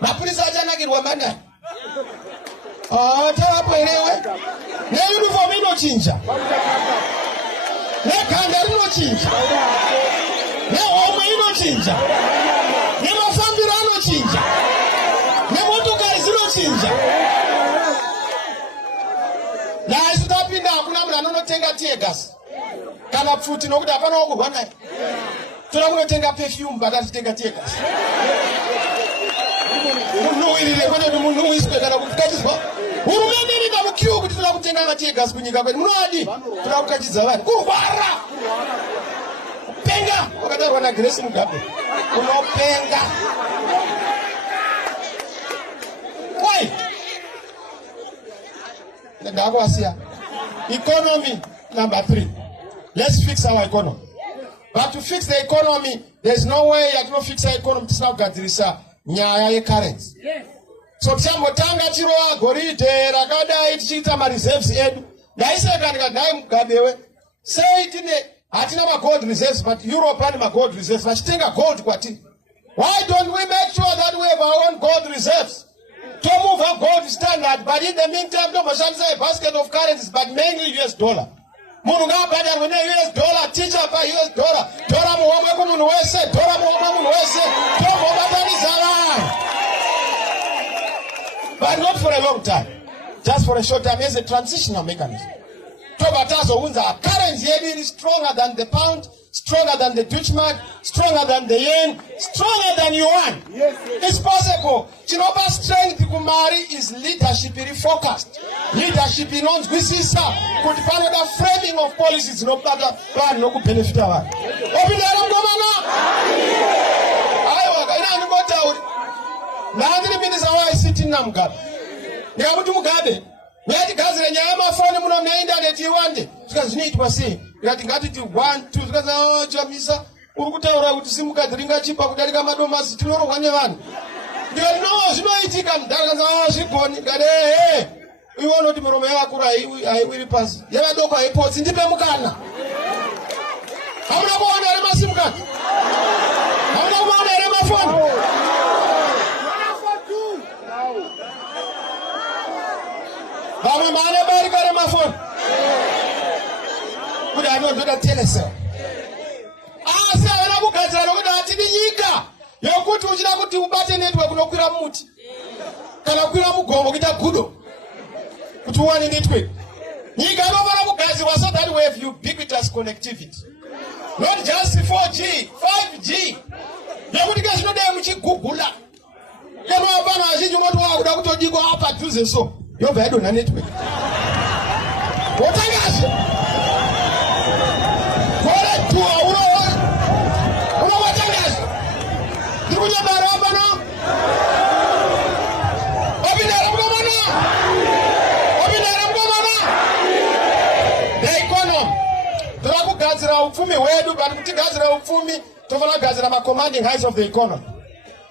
Mapurisa achanakirwa mandani. Tavapo irewe. Neuniform inochinja. Neganda rinochinja. Nehomwe inochinja. Nemafambiro anochinja. Nemotokari dzinochinja. Naisu tapinda hakuna munhu anonotenga tear gas. Kana pfuti nokuti hapana wokurwa naye. Toda kunotenga perfume bakatitenga tear gas. Munhu wirire kwete kuti munhu uiswe kana kukachizwa. Hurumende iri pamukiwo kuti toda kutenga matear gas kunyika kwedu. Munowadi? Toda kukachidza vanhu. Kurwara! Kupenga! Wakatarwa naGrace Mugabe. Unopenga. Why? Ndakwasiya. Economy number 3. Let's fix our economy. But to fix the economy, there's no way you can fix the economy tisina kugadzirisa nyaya yecurrency. So tichambotanga chirowa goridhe rakadai tichiita mareserves edu. Ndaiseka ndikadai Mugabewe. Sei hatina magold reserves but Europe ane magold reserves. Vachitenga gold kwatiri. Why don't we make sure that we have our own gold reserves? To move our gold standard, but in the meantime, don't a basket of currencies, but mainly US dollar. Mununga bada wene US dollar, teacher by US dollar. Dollar muwame kumunu wese, dollar muwame kumunu wese. Tomo batani zala. But not for a long time. Just for a short time. Here's a transitional mechanism. Tobatazo unza currency is stronger than the pound, stronger than the Deutschmark, stronger than the yen, stronger than yuan. Yes. It's possible. Chinoba strength kumari is leadership refocused. Leadership in on squisisa. Could follow the framing of policies no matter plan no benefit our. Obinara Gomana. I want to Nandri minister why sitting Namgab. Yamutu Mugabe. Yati kazi ya nyama phone muno mnaenda ndeti wande. Tukazi need basi. Yati ngati ti 1 2 tukaza CHAMISA urukutaura kuti simukadhiringa chipa kudarika madomasi tinoro kwanye vanhu. Ndio no zvinoitika mdakaza zvigoni ngade iwono kuti muromo yakura aiwiri pasi. Yava doko aipotsi ndipe mukana. Hamuna kuona ile masimu kati. Hamuna kuona ile mafoni. Baba mane bari kare mafoni. Kuda ndo ndo telesa. Asa wena kugadzira nokuda ati nyika. Yokuti uchida kuti ubate network kunokwira muti. Kana kwira mugongo kuita gudo. Kuti uwane network. Nyika inofana kugadzirwa so that we have ubiquitous connectivity. Not just 4G, 5G. Yokuti ke zvinoda muchigugula. Kama vana vazhinji moto wakuda kutodikwa apa tuze so. Yobva yadonha network. Wotangaje. Kore tuwa unoona. Unowatangaje. Ndikunyabara apa na. Obinera mkomana. The economy. Tokugadzira upfumi wedu bali kutigadzira upfumi tofana kugadzira ma commanding heights of the economy.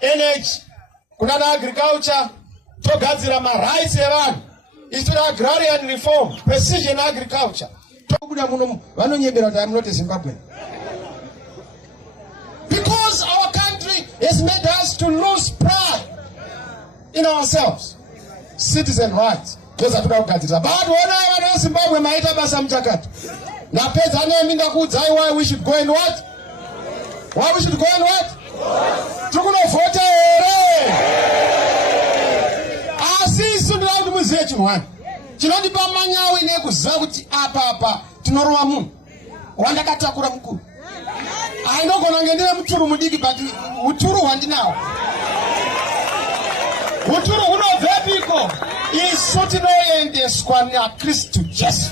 Energy, kuna agriculture, togadzira ma rights evanhu. Istoda agrarian reform, precision agriculture. Tokuda muno vanonyebera kuti I'm not a Zimbabwean. Because our country has made us to lose pride in ourselves. Citizen rights. Those are kugadzira. But when I was in Zimbabwe, maita basa mchakati. Na pesa neminga kudzai why we should go and what? Why we should go and what? Tukuno vote ere. Asi ndiraudi muziye chinhu. Chinondipa manyawi nekuziva kuti apa tinorova munhu. Wandakatakura mukuru. Ainogona ngendira muturu mudiki but uturu hwandinawo. Uturu hunobvepiko? Isotinoendeswa naKristu Jesu.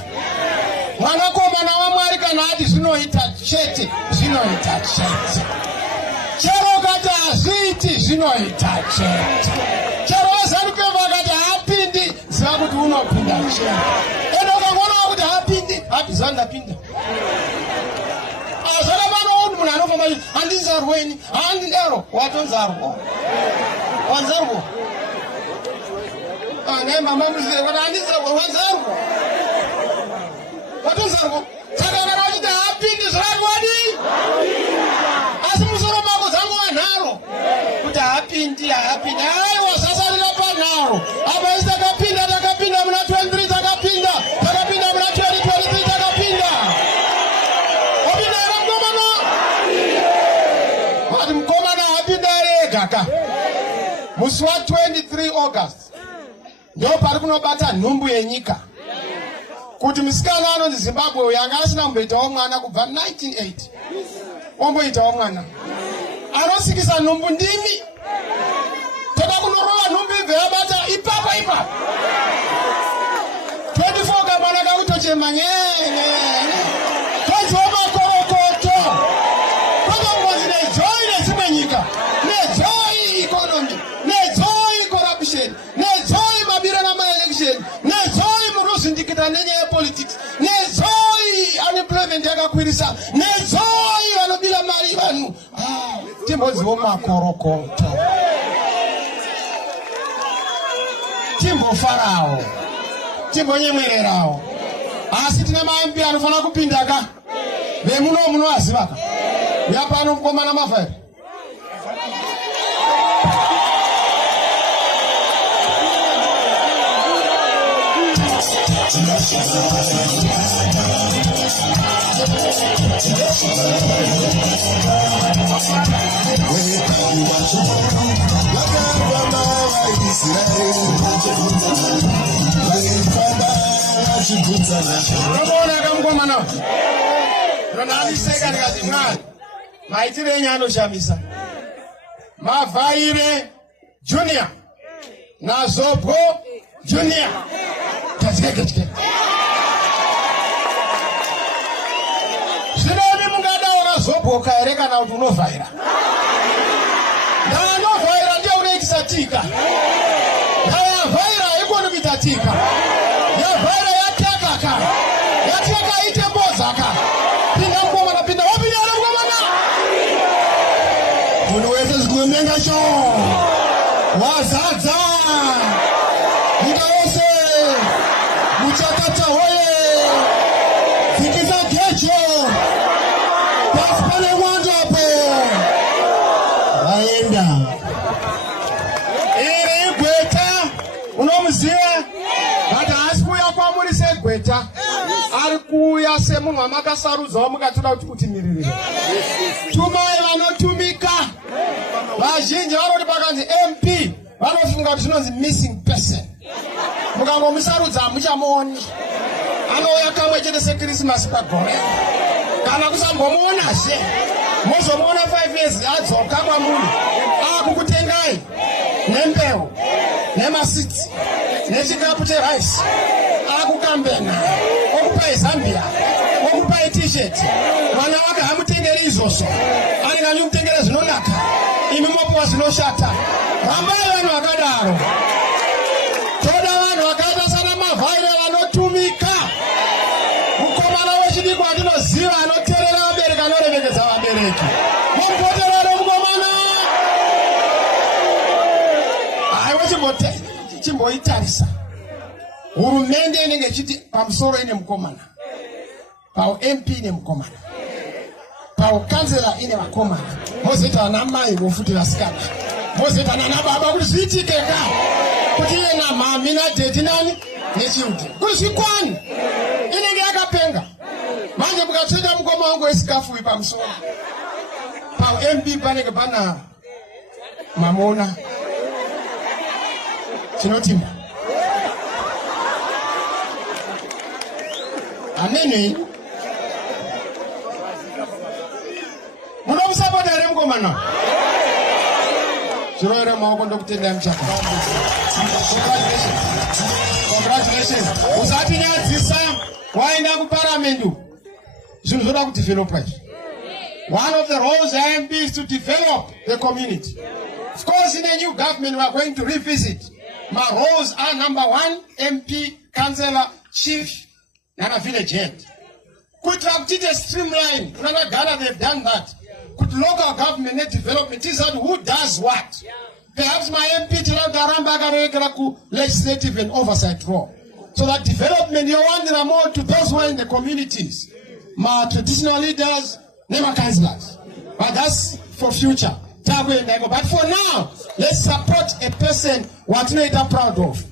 Mwanakomana waMwari kana ati zvinoita chete, zvinoita chete. Chero kati hazviiti zvinoita chete. Chero wazanukeva kati hapindi, ziva kuti unopinda chete. Eno ukangona kuti hapindi, hapi ndapinda. Zvaka pano munhu anofamba kuti handinzarweni, handidaro, watonzarwa. Wanzarwa. Nemba mamuzive kuti handinzarwa, wanzarwa. Watonzarwa. Saka kana wachiti hapindi zvakadi. Asi musoro mako dzangu wanharo. Kuti hapindi. Aiwa sasarira panharo. Apa isi takapinda muna 23 takapinda. Takapinda muna 2023 takapinda. Wapinda ere mkomana? Wati mkomana wapinda ere gaka. Musi wa 23 August. Ndio pari kunobata nhumbu yenyika. Kuti musikana anonzi Zimbabwe uyu anga asina kumboitawo mwana kubva 1980. Omboitawo mwana. Anosikisa nhumbu ndimi. Toda kunorova nhumbu ibve yabata ipapa. 24 kamwana kakutochema nyenye. Tonziwo makorokoto. Toda kungozi nejoy nedzimwe nyika. Nejoy economy. Nejoy corruption. Nejoy mabiro namaelection. Nejoy muruzindikita nenyaya politics. Nejoy unemployment yakakwirisa. Nejoy vanobira mari vanhu. Timboziwo makorokoto. Timbofarawo. Timbonyemwererawo. Asi tina maambi anofana kupindaka. Vemuno azivaka. Yapano mkomana mafairi. Maitire nyano CHAMISA. Mavaire Junior. Nazopo Junior. Kachike. Sinoni mungada wakazopo kaereka na utunovaira. Na unovaira ndio unekisatika. Na ya vaira iko nukitatika. Ya vaira yatakaka. Yataka ite mbozaka. Pinda mkoma na pinda wapi ya mkoma na. Unaweza zikumenga show. Wazaza. Mutawose. Muchakata hoye. Fikiza kecho. here, but asikuya kwa muri segweta. Arikuya semunhu amakasarudza mukatoda kuti miririre. Tumai vanotumika. Vazhinji vanoti pakanzi MP vanofunga kuti zvinonzi missing person. Mukangomusarudza muchamuoni. Anouya kamwe chete seKrismasi pagore. Kana kusambomuonazve. Mozomuona 5 years adzoka kwamuri. Akukutengai nembeu, nemasiti, nechikapu cherice. Akukambena, okupai Zambia, okupai t-shirt. Mwana wake hamutengeri izvozvo. Aringanyi kumutengera zvinonaka. Imi mopuwa zvinoshata. Rambai vanhu vakadaro. Toda vanhu vakaita sana mavhaire vanotumika. Mukomana wechidiki watinoziva anoteerera vabereki anoremekedza vabereki. Mupoterere mukomana. Aiwa chimboitarisa. Hurumende inenge ichiti pamusoro ine mukomana. Pau MP ine mukomana. Pau kansela ine vakomana. Mozoita vana mai vofuti vasikana. Mozoita nana baba kuti zviitike ka. Kuti iye namhami nadheti nani nechiuti. Kuti zvikwani. Inenge yakapenga. Manje mukatsveta mukoma wangu wesikafu pamusoro. Pau MP panenge pana mamona. Chinotimba. Ameni. Munomusapota here mukomana. Chiroere maoko ndokutendai muchaka. Congratulations. Usati nyadzisa waenda kuparamendu. Zvinhu zvoda kudevelopa. One of the roles I am is to develop the community. Of course, in a new government, we are going to revisit. My roles are number 1, MP, councillor, chief, and a village head. Could have did a streamline. Ghana, they've done that. Could local government development is that who does what? Perhaps my MP to legislative and oversight role. So that development you want more to those who are in the communities. My traditional leaders, never councillors. But that's for future. But for now, let's support a person what we are proud of.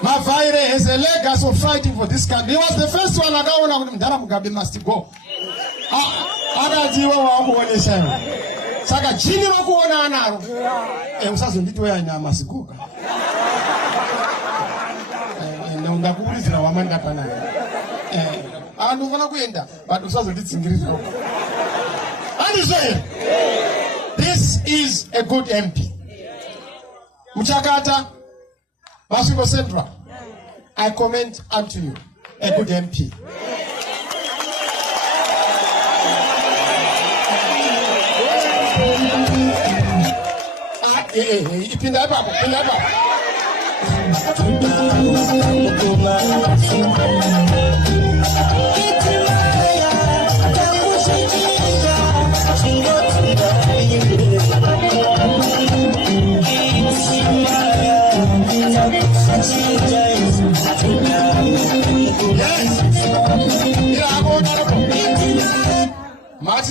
Mavaire has a legacy of fighting for this country. He was the first one Mugabe must go. Saka jini wakuona anaro. Usazonditoya ina masikuka. Ndakuulizira wamanda kana. Andofana kuenda, but usazonditsingirira. Understand? This is a good MP. Muchakata, Masiko Central, I commend unto you, a good MP.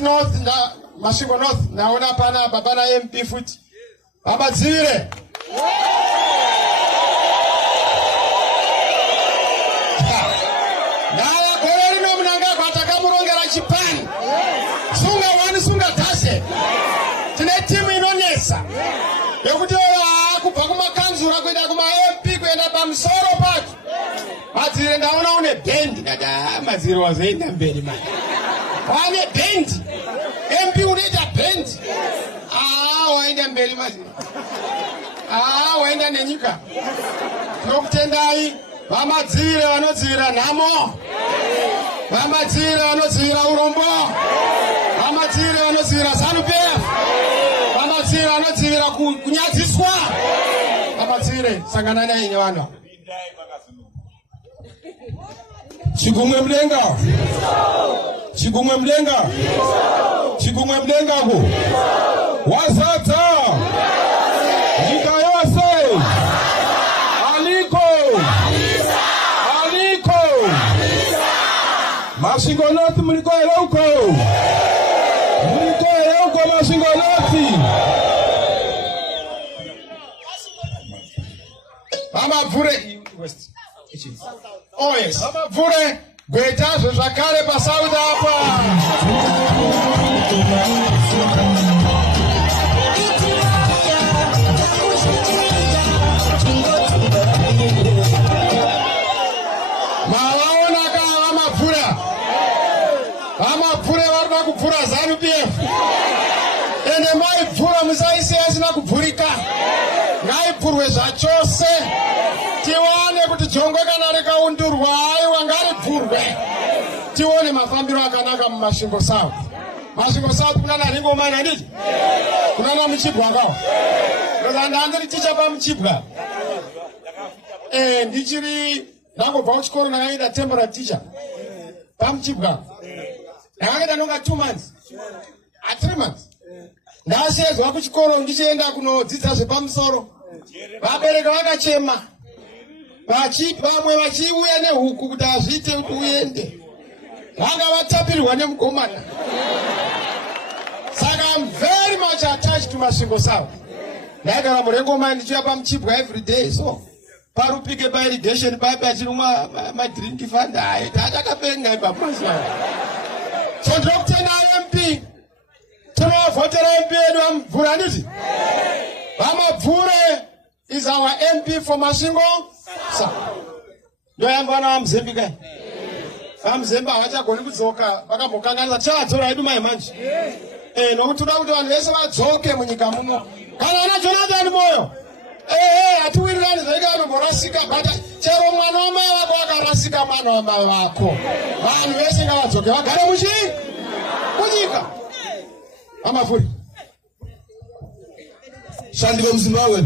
North, Mashingo North, naona pana babana MP foot. Baba Zire. Naya koleri no Mnangagwa atakamurongera chipani. Sunga wani sunga tase. Tine timu inonyesa. Yokuti kubva kumakanzura kuenda kuma MP kuenda pamusoro pacho. Madzire ndaona une bendi dada Madzire wazoenda mberi manje. Wane bendi. MP unoita bendi. Waenda mberi Madzire. Waenda nenyika. Tinokutendai vaMadzire vanodzivira nhamo. VaMadzire vanodzivira urombo. VaMadzire vanodzivira ZANU-PF. VaMadzire vanodzivira kunyadziswa. VaMadzire sangananai nevanhu. Chigumwe Mdenga. Chigumwe Mdenga. Chigumwe Mdenga ku. Wazata. Nyika yose. Aliko. Aliko. Mashingo North muliko eleuko. Muliko eleuko Mashingo North. Mama Vure. Oh yes. Amapfure gwetazo zvakare paSouth apa. Mawaona kama amapfure varikuda kupfura ZANU-PF. Ende maipfura musaise asina kupfurika. Ngaipfurwe zvachose. Tione kuti jongwe kana rikaundurwa aiwa ngaripfurwe. Tione mafambiro akanaka mumasvingo South. Masvingo South kunana ringomana nditi? Kunana Muchibwa akawa. Ndandiri ticha paMuchibwa. Ndichiri ndangobva kuchikoro ndakaita temporary teacher. PaMuchibwa. Ndakaita nonga 2 months. 3 months. Ndasiyedzwa kuchikoro ndichienda kunodzidza zvepamusoro. Vabereki vakachema. Vamwe vachiuya nehuku kuti azviite kuti uende. Vanga vatapirwa nemukomana. Saka I'm very much attached to Masvingo South. Ndagara muRengomani ndichiuya paMuchibwa every day, so parupike pairrigation pipe achirumwa madrink fund aye tatakapenga ipapo. So ndokutenda MP. Tinovhotera MP edu Vamapfure nditi? Vamapfure is our MP for Masvingo South. Ndoyamba na Mzembe. Mzembe haachagoni kudzoka vakambokanganisa tichadzora edu mai manje. Nokuti toda kuti vanhu vese vadzoke munyika muno. Kana ana Jonathan moyo. Hatiwirirani zvega anomborasika, but chero mwana wamai vako akarasika mwana wamai vako. Vanhu vese ngavadzoke vagare munyika. Vamapfure. Shandiko Mzimbabwe.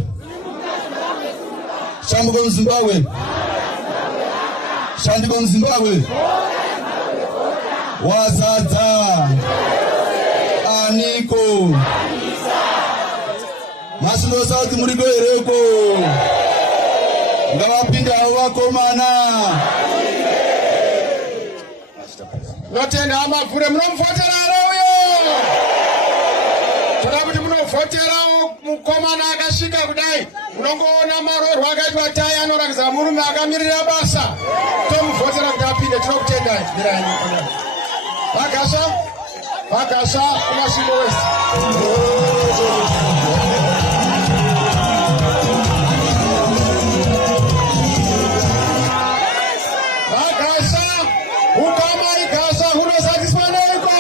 Shandiko Mzimbabwe. Shandiko Mzimbabwe. Wazadza. Aniko. Masvingo South muriko hereko. Ngavapinde avo vakomana. Notenda Vamapfure munomufotera uyo. Toda kuti munovhotera mukomana akasvika kudai. Unongoona marorwa akaitwa tai anorakidza murume akamirira basa. Tomuvhotera kuti apinde. Tinokutendai. Vagasha kuMasvingo West. Vagasha ukama igasha hunosatiswa neiko.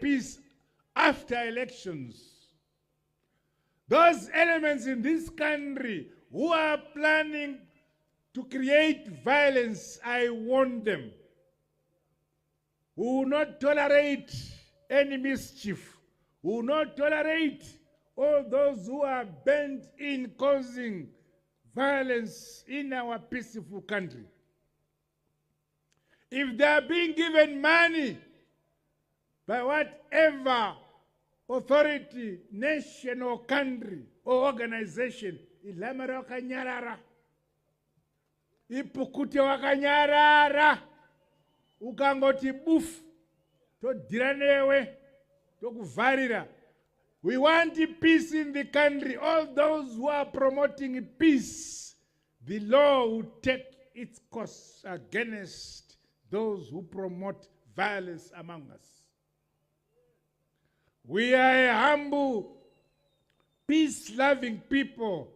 Peace after elections. Those elements in this country who are planning to create violence, I warn them. We will not tolerate any mischief. We will not tolerate all those who are bent in causing violence in our peaceful country. If they are being given money by whatever authority, nation or country or organization, ilamara wakanyarara, ipukute wakanyarara, ukangoti bufu, todhira newe, tokuvarira. We want peace in the country. All those who are promoting peace, the law will take its course against those who promote violence among us. We are a humble, peace-loving people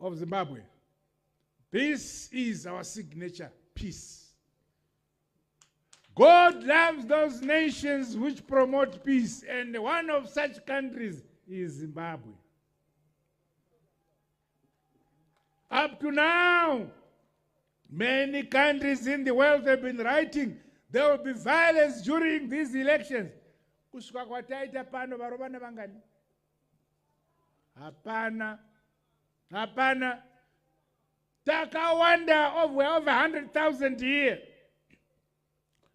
of Zimbabwe. This is our signature, peace. God loves those nations which promote peace, and one of such countries is Zimbabwe. Up to now, many countries in the world have been writing there will be violence during these elections. Kushuka kwataita pano varomana vangani? Hapana. Takawanda over 100,000 here.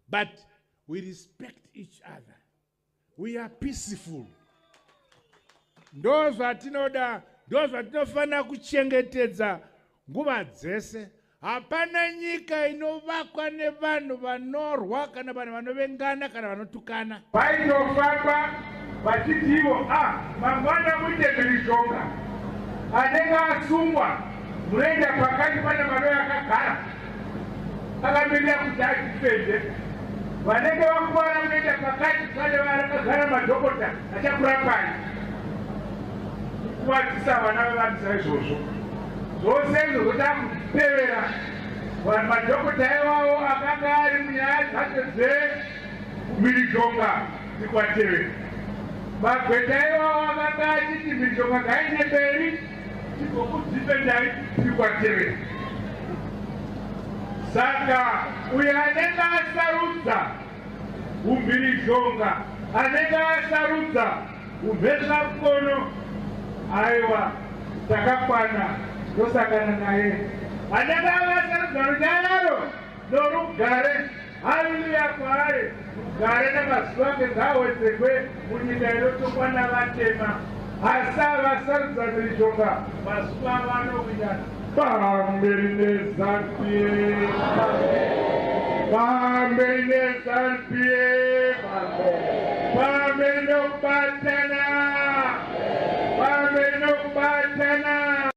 But we respect each other. We are peaceful. Those vatinoda, those vatinofana kuchengetedza nguva dzese. Hapana nyika inovakwa nevanhu vanorwa kana vanhu vanovengana kana vanotukana. Painofamba vachiti ivo mangwana muite mhirizhonga anenge asungwa munoenda pakati pane manoyo akagara akamirira kuti adifende vanenge vakuvara munoenda pakati pane vakagara madhokota achakurapai kuvadzisa vana vevanhu saizvozvo zvose izvozvo takupevera madhokota iwavo akanga ari munyaya dzacho dzemhirizhonga dzikwatevera magweta iwavo akanga achiti mhirizhonga ngainde mberi tigokudzipendai tikwatevera saka uyo anenge asarudza umhirizhonga anenge asarudza umhezvamukono aiwa takakwana tosangana naye anenge akasarudza runyararo norugare haleluya kwaari rugare namazuva ake ngaawedzekwe munyika inotongwa navatema asi avasarudza mhirizhonga mazuva avanouya pamberi nezanupie pamberi nezanupie pamberi nokubatana pamberi nokubatana.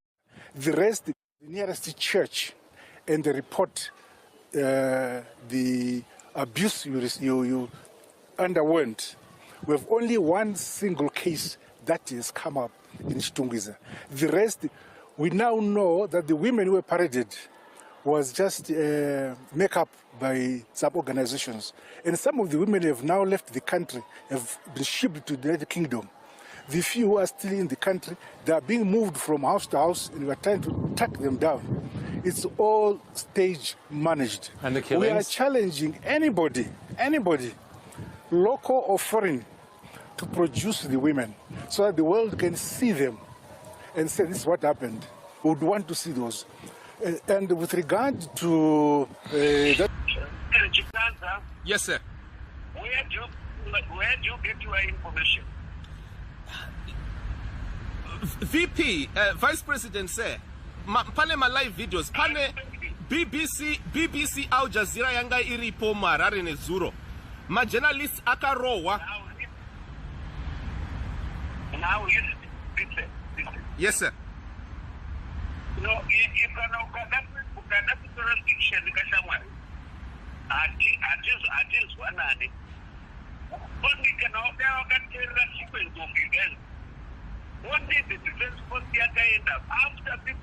The rest, the nearest church, and they report the abuse you underwent. We have only one single case that has come up in Chitungwiza. The rest, we now know that the women who were paraded was just make up by some organizations. And some of the women have now left the country, have been shipped to the United Kingdom. The few who are still in the country, they are being moved from house to house, and we are trying to track them down. It's all stage managed. And the killings? We are challenging anybody, local or foreign, to produce the women so that the world can see them and say this is what happened. We would want to see those. And with regard to that... Yes, sir. Where do you get your information? VP, Vice President, sir. Pane ma live videos, pane BBC Al Jazeera yanga iripo marare nezuro. Ma journalists akarowa. Now listen. Yes, sir. No, if ukada jurisdiction kashamwa. Ajis wanani. Only can order sequence of events. What did the defense force end up? After 3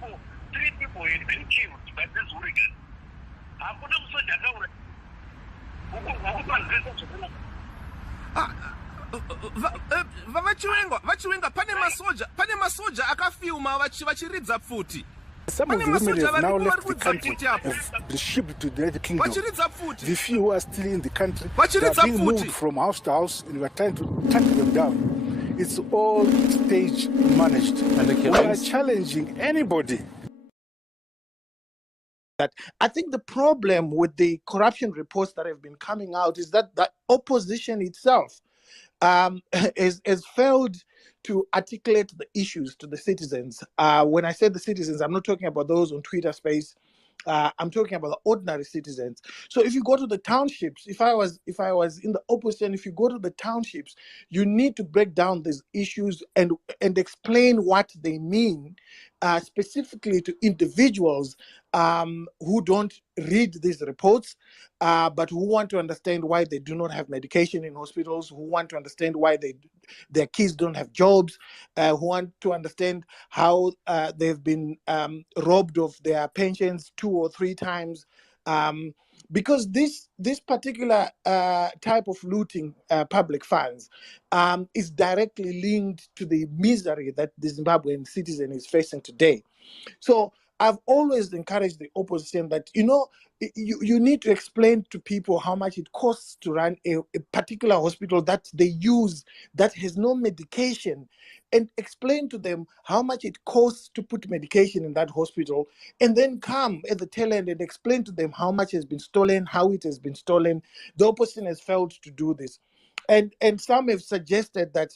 people had been killed by this hooligan. vachiwenga pane masoja akafilma vachiridza pfuti. Some of the women have now left the country, have been shipped to the United Kingdom. The few who are still in the country, they are being moved from house to house, and we are trying to track them down. It's all stage managed. And the killings? We are challenging anybody. That I think the problem with the corruption reports that have been coming out is that the opposition itself has failed to articulate the issues to the citizens. When I say the citizens, I'm not talking about those on Twitter space. I'm talking about the ordinary citizens. So if you go to the townships, if I was in the opposition, if you go to the townships, you need to break down these issues and explain what they mean, specifically to individuals who don't read these reports, but who want to understand why they do not have medication in hospitals, who want to understand why their kids don't have jobs, who want to understand how they've been robbed of their pensions 2 or 3 times. Because this particular type of looting public funds is directly linked to the misery that the Zimbabwean citizen is facing today. So I've always encouraged the opposition that, you need to explain to people how much it costs to run a particular hospital that they use that has no medication, and explain to them how much it costs to put medication in that hospital, and then come at the tail end and explain to them how much has been stolen, how it has been stolen. The opposition has failed to do this. And some have suggested that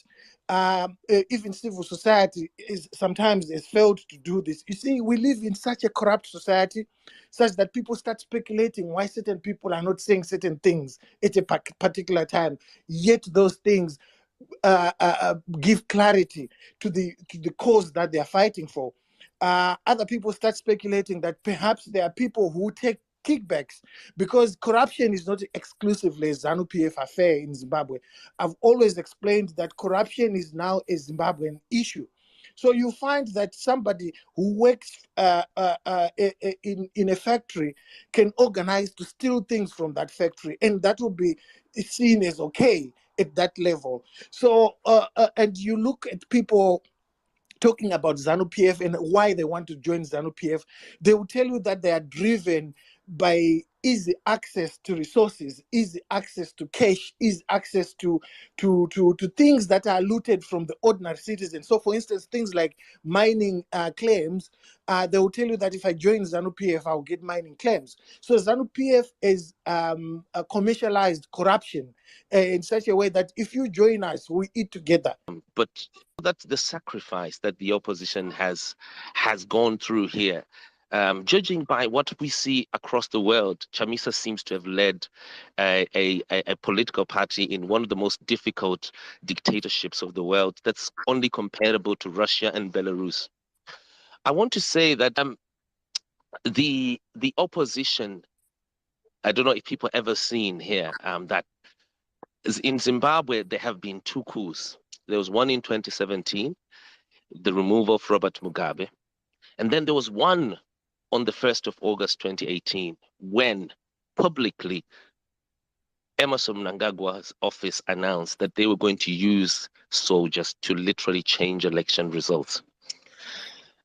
even civil society sometimes has failed to do this. You see, we live in such a corrupt society, such that people start speculating why certain people are not saying certain things at a particular time. Yet those things, give clarity to the cause that they are fighting for. Other people start speculating that perhaps there are people who take kickbacks, because corruption is not exclusively a ZANU-PF affair in Zimbabwe. I've always explained that corruption is now a Zimbabwean issue. So you find that somebody who works in a factory can organize to steal things from that factory, and that will be seen as okay at that level. So, and you look at people talking about ZANU-PF and why they want to join ZANU-PF, they will tell you that they are driven by easy access to resources, easy access to cash, easy access to things that are looted from the ordinary citizens. So, for instance, things like mining claims, they will tell you that if I join ZANU-PF, I'll get mining claims. So ZANU-PF is commercialized corruption in such a way that if you join us, we eat together. But that's the sacrifice that the opposition has gone through here. Judging by what we see across the world, CHAMISA seems to have led a political party in one of the most difficult dictatorships of the world that's only comparable to Russia and Belarus. I want to say that the opposition, I don't know if people ever seen here, that in Zimbabwe, there have been two coups. There was one in 2017, the removal of Robert Mugabe. And then there was one on the 1st of August 2018, when publicly Emmerson Mnangagwa's office announced that they were going to use soldiers to literally change election results.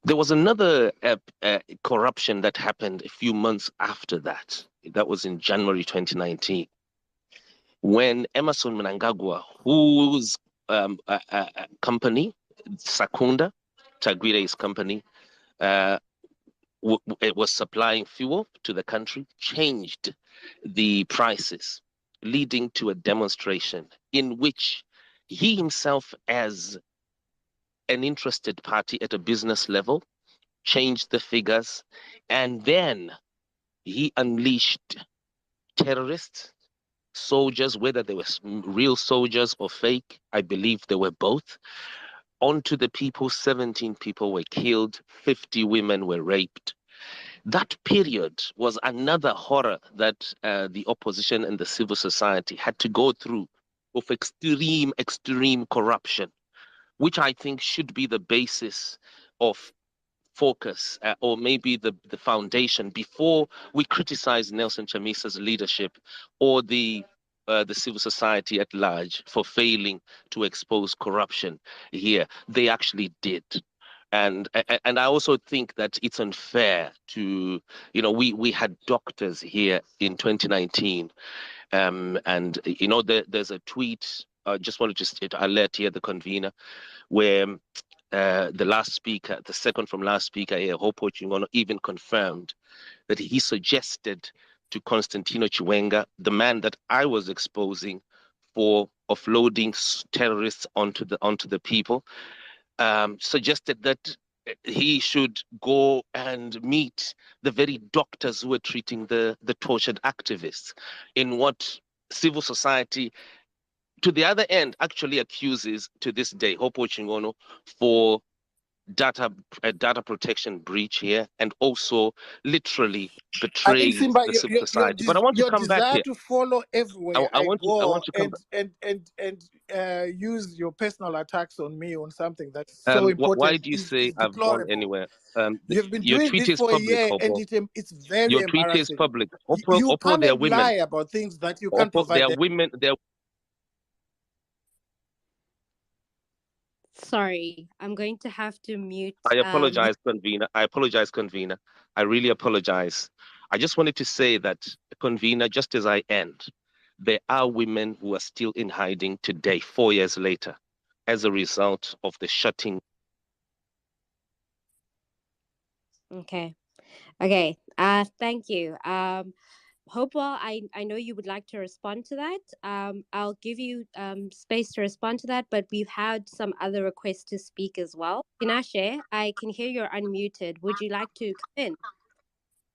There was another corruption that happened a few months after that. That was in January 2019, when Emmerson Mnangagwa, whose company, Sakunda, Tagwire's company, it was supplying fuel to the country, changed the prices, leading to a demonstration in which he himself, as an interested party at a business level, changed the figures, and then he unleashed terrorists, soldiers, whether they were real soldiers or fake, I believe they were both, onto the people. 17 people were killed, 50 women were raped. That period was another horror that the opposition and the civil society had to go through, of extreme corruption, which I think should be the basis of focus, or maybe the foundation, before we criticize Nelson Chamisa's leadership or the civil society at large for failing to expose corruption here. They actually did. And I also think that it's unfair to, we had doctors here in 2019, and there's a tweet. I just wanted to alert here the convener, where the last speaker, the second from last speaker here, Hopo Chingono, even confirmed that he suggested to Constantino Chiwenga, the man that I was exposing for offloading terrorists onto the people, suggested that he should go and meet the very doctors who were treating the tortured activists, in what civil society, to the other end, actually accuses to this day Hopo Chingono for data protection breach here, and also literally I think, betrays Simba, the civil society. But I want to your come back desire here. to follow everywhere I I want go to come back. and use your personal attacks on me on something that's so Why important do you is say I've gone deplorable. anywhere? You've been Your doing tweet this is for a public, year, and Hopo. it's very Your tweet is embarrassing. public. You Hopo, come there are and women. lie about things that you can't Hopo, provide. there are women. Sorry, I'm going to have to mute. I apologize, convener. I apologize, convener. I really apologize. I just wanted to say that, convener, just as I end, there are women who are still in hiding today, 4 years later, as a result of the shutting. Okay. Thank you. Hopewell, I know you would like to respond to that. I'll give you space to respond to that, but we've had some other requests to speak as well. Tinashe, I can hear you're unmuted. Would you like to come in?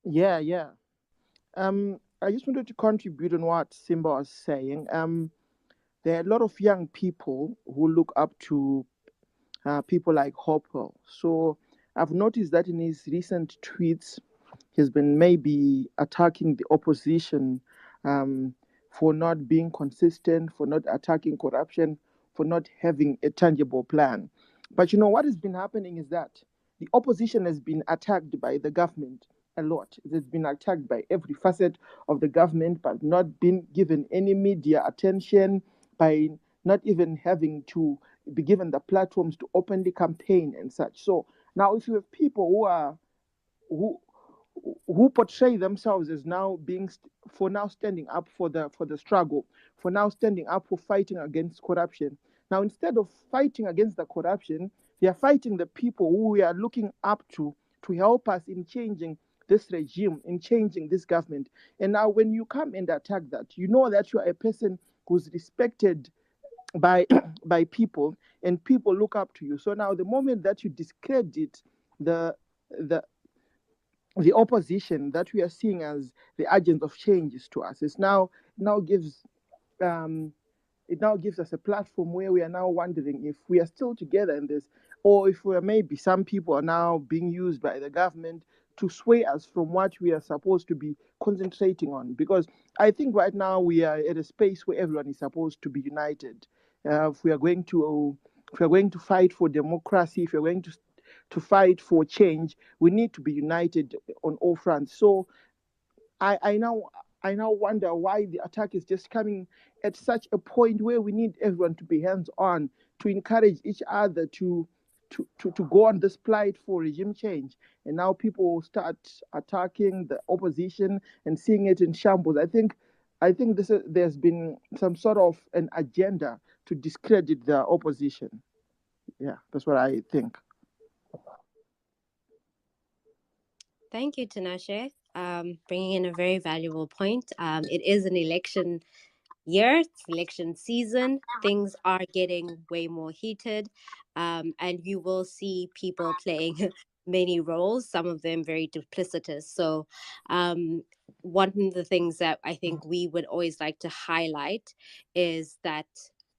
Yeah. I just wanted to contribute on what Simba was saying. there are a lot of young people who look up to people like Hopper. So I've noticed that in his recent tweets, he's been maybe attacking the opposition for not being consistent, for not attacking corruption, for not having a tangible plan. But what has been happening is that the opposition has been attacked by the government a lot. It has been attacked by every facet of the government, but not been given any media attention, by not even having to be given the platforms to openly campaign and such. So now, if you have people who portray themselves as now standing up for the struggle, for now standing up for fighting against corruption. Now, instead of fighting against the corruption, they are fighting the people who we are looking up to help us in changing this regime, in changing this government. And now, when you come and attack that, you know that you are a person who's respected by people, and people look up to you. So now, the moment that you discredit the opposition that we are seeing as the agents of changes to us, it now gives us a platform where we are now wondering if we are still together in this, or if we are, maybe some people are now being used by the government to sway us from what we are supposed to be concentrating on. Because I think right now we are at a space where everyone is supposed to be united. If we are going to fight for democracy, if we are going to fight for change, we need to be united on all fronts. So I now wonder why the attack is just coming at such a point where we need everyone to be hands-on, to encourage each other to go on this plight for regime change. And now people start attacking the opposition and seeing it in shambles. I think there's been some sort of an agenda to discredit the opposition. Yeah, that's what I think. Thank you, Tinashe, bringing in a very valuable point. It is an election year, it's election season. Things are getting way more heated, and you will see people playing many roles, some of them very duplicitous. So one of the things that I think we would always like to highlight is that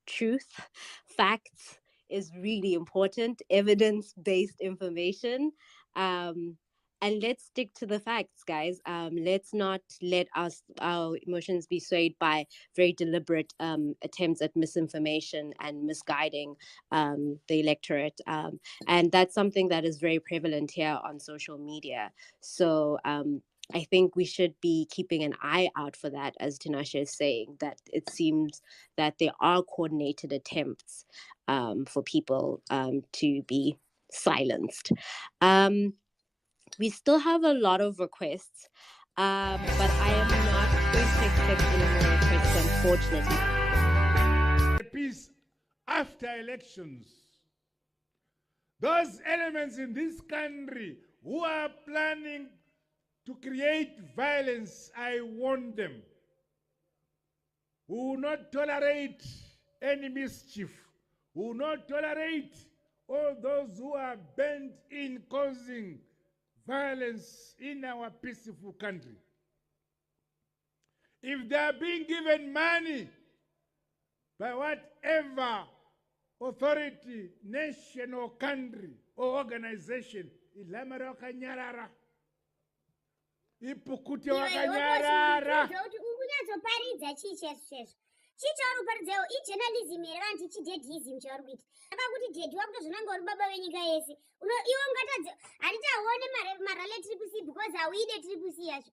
truth, facts is really important, evidence-based information. And let's stick to the facts, guys. Let's not let our emotions be swayed by very deliberate attempts at misinformation and misguiding the electorate. And that's something that is very prevalent here on social media. So I think we should be keeping an eye out for that, as Tinashe is saying, that it seems that there are coordinated attempts for people to be silenced. We still have a lot of requests, but I am not going to accept any more requests, unfortunately. Peace after elections. Those elements in this country who are planning to create violence, I warn them. We will not tolerate any mischief. We will not tolerate all those who are bent in causing violence in our peaceful country. If they are being given money by whatever authority, nation or country or organization, ilamara wakanyarara, ipukute wakanyarara. chichauri paridzewo ijournalism here vanhu tichidedhism chauri kuita akakuti dedhi wakuto zvinanga uri baba venyika yese iwe ungatadze handiti hauone marale triple C because hauide triple C yacho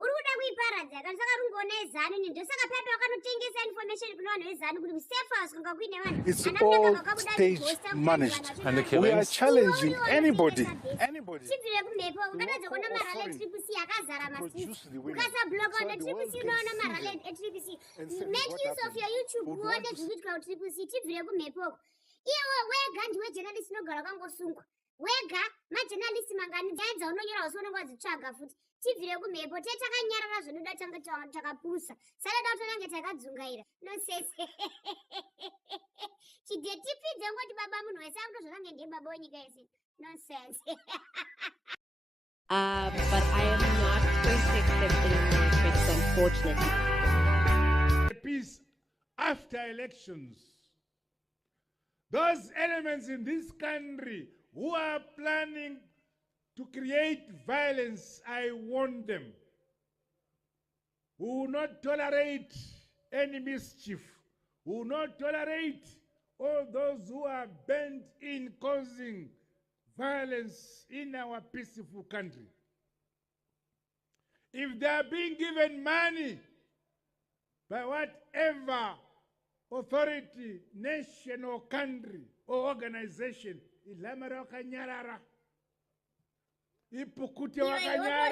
uri kuda kuiparadza kana saka rungoona ezanu ndosaka pepe wakanotengesa information kuna vanhu vezanu kuti safehouse kwanga kuine vanhu It's all stage managed. We are challenging anybody. chibvire kumhepo ungatadze kuona marale triple C akazara masisi ukasabloka una triple C unoona marale etriple C make use of your YouTube uone zvikuitika kutriple C chibvire kumhepoko iwe wega ndiwe journalist unogara wakangosungwa wega majournalist mangani dzaedza unonyora usi unenge wadzitsvaga futi tibvire kumhepo tetakanyarara zvinoda tanga takapusa sadada kutonange takadzungaira nosese chidetipidze ngoti baba munhu wese akutozvonange ndiye baba wenyika yese nonsense. But I am not going to accept any more requests, unfortunately. Peace after elections. Those elements in this country who are planning to create violence, I warn them, who will not tolerate any mischief, who will not tolerate all those who are bent in causing violence in our peaceful country. If they are being given money by whatever authority, nation or country or organization, ilamara wakanyarara, ipukute wakanyara.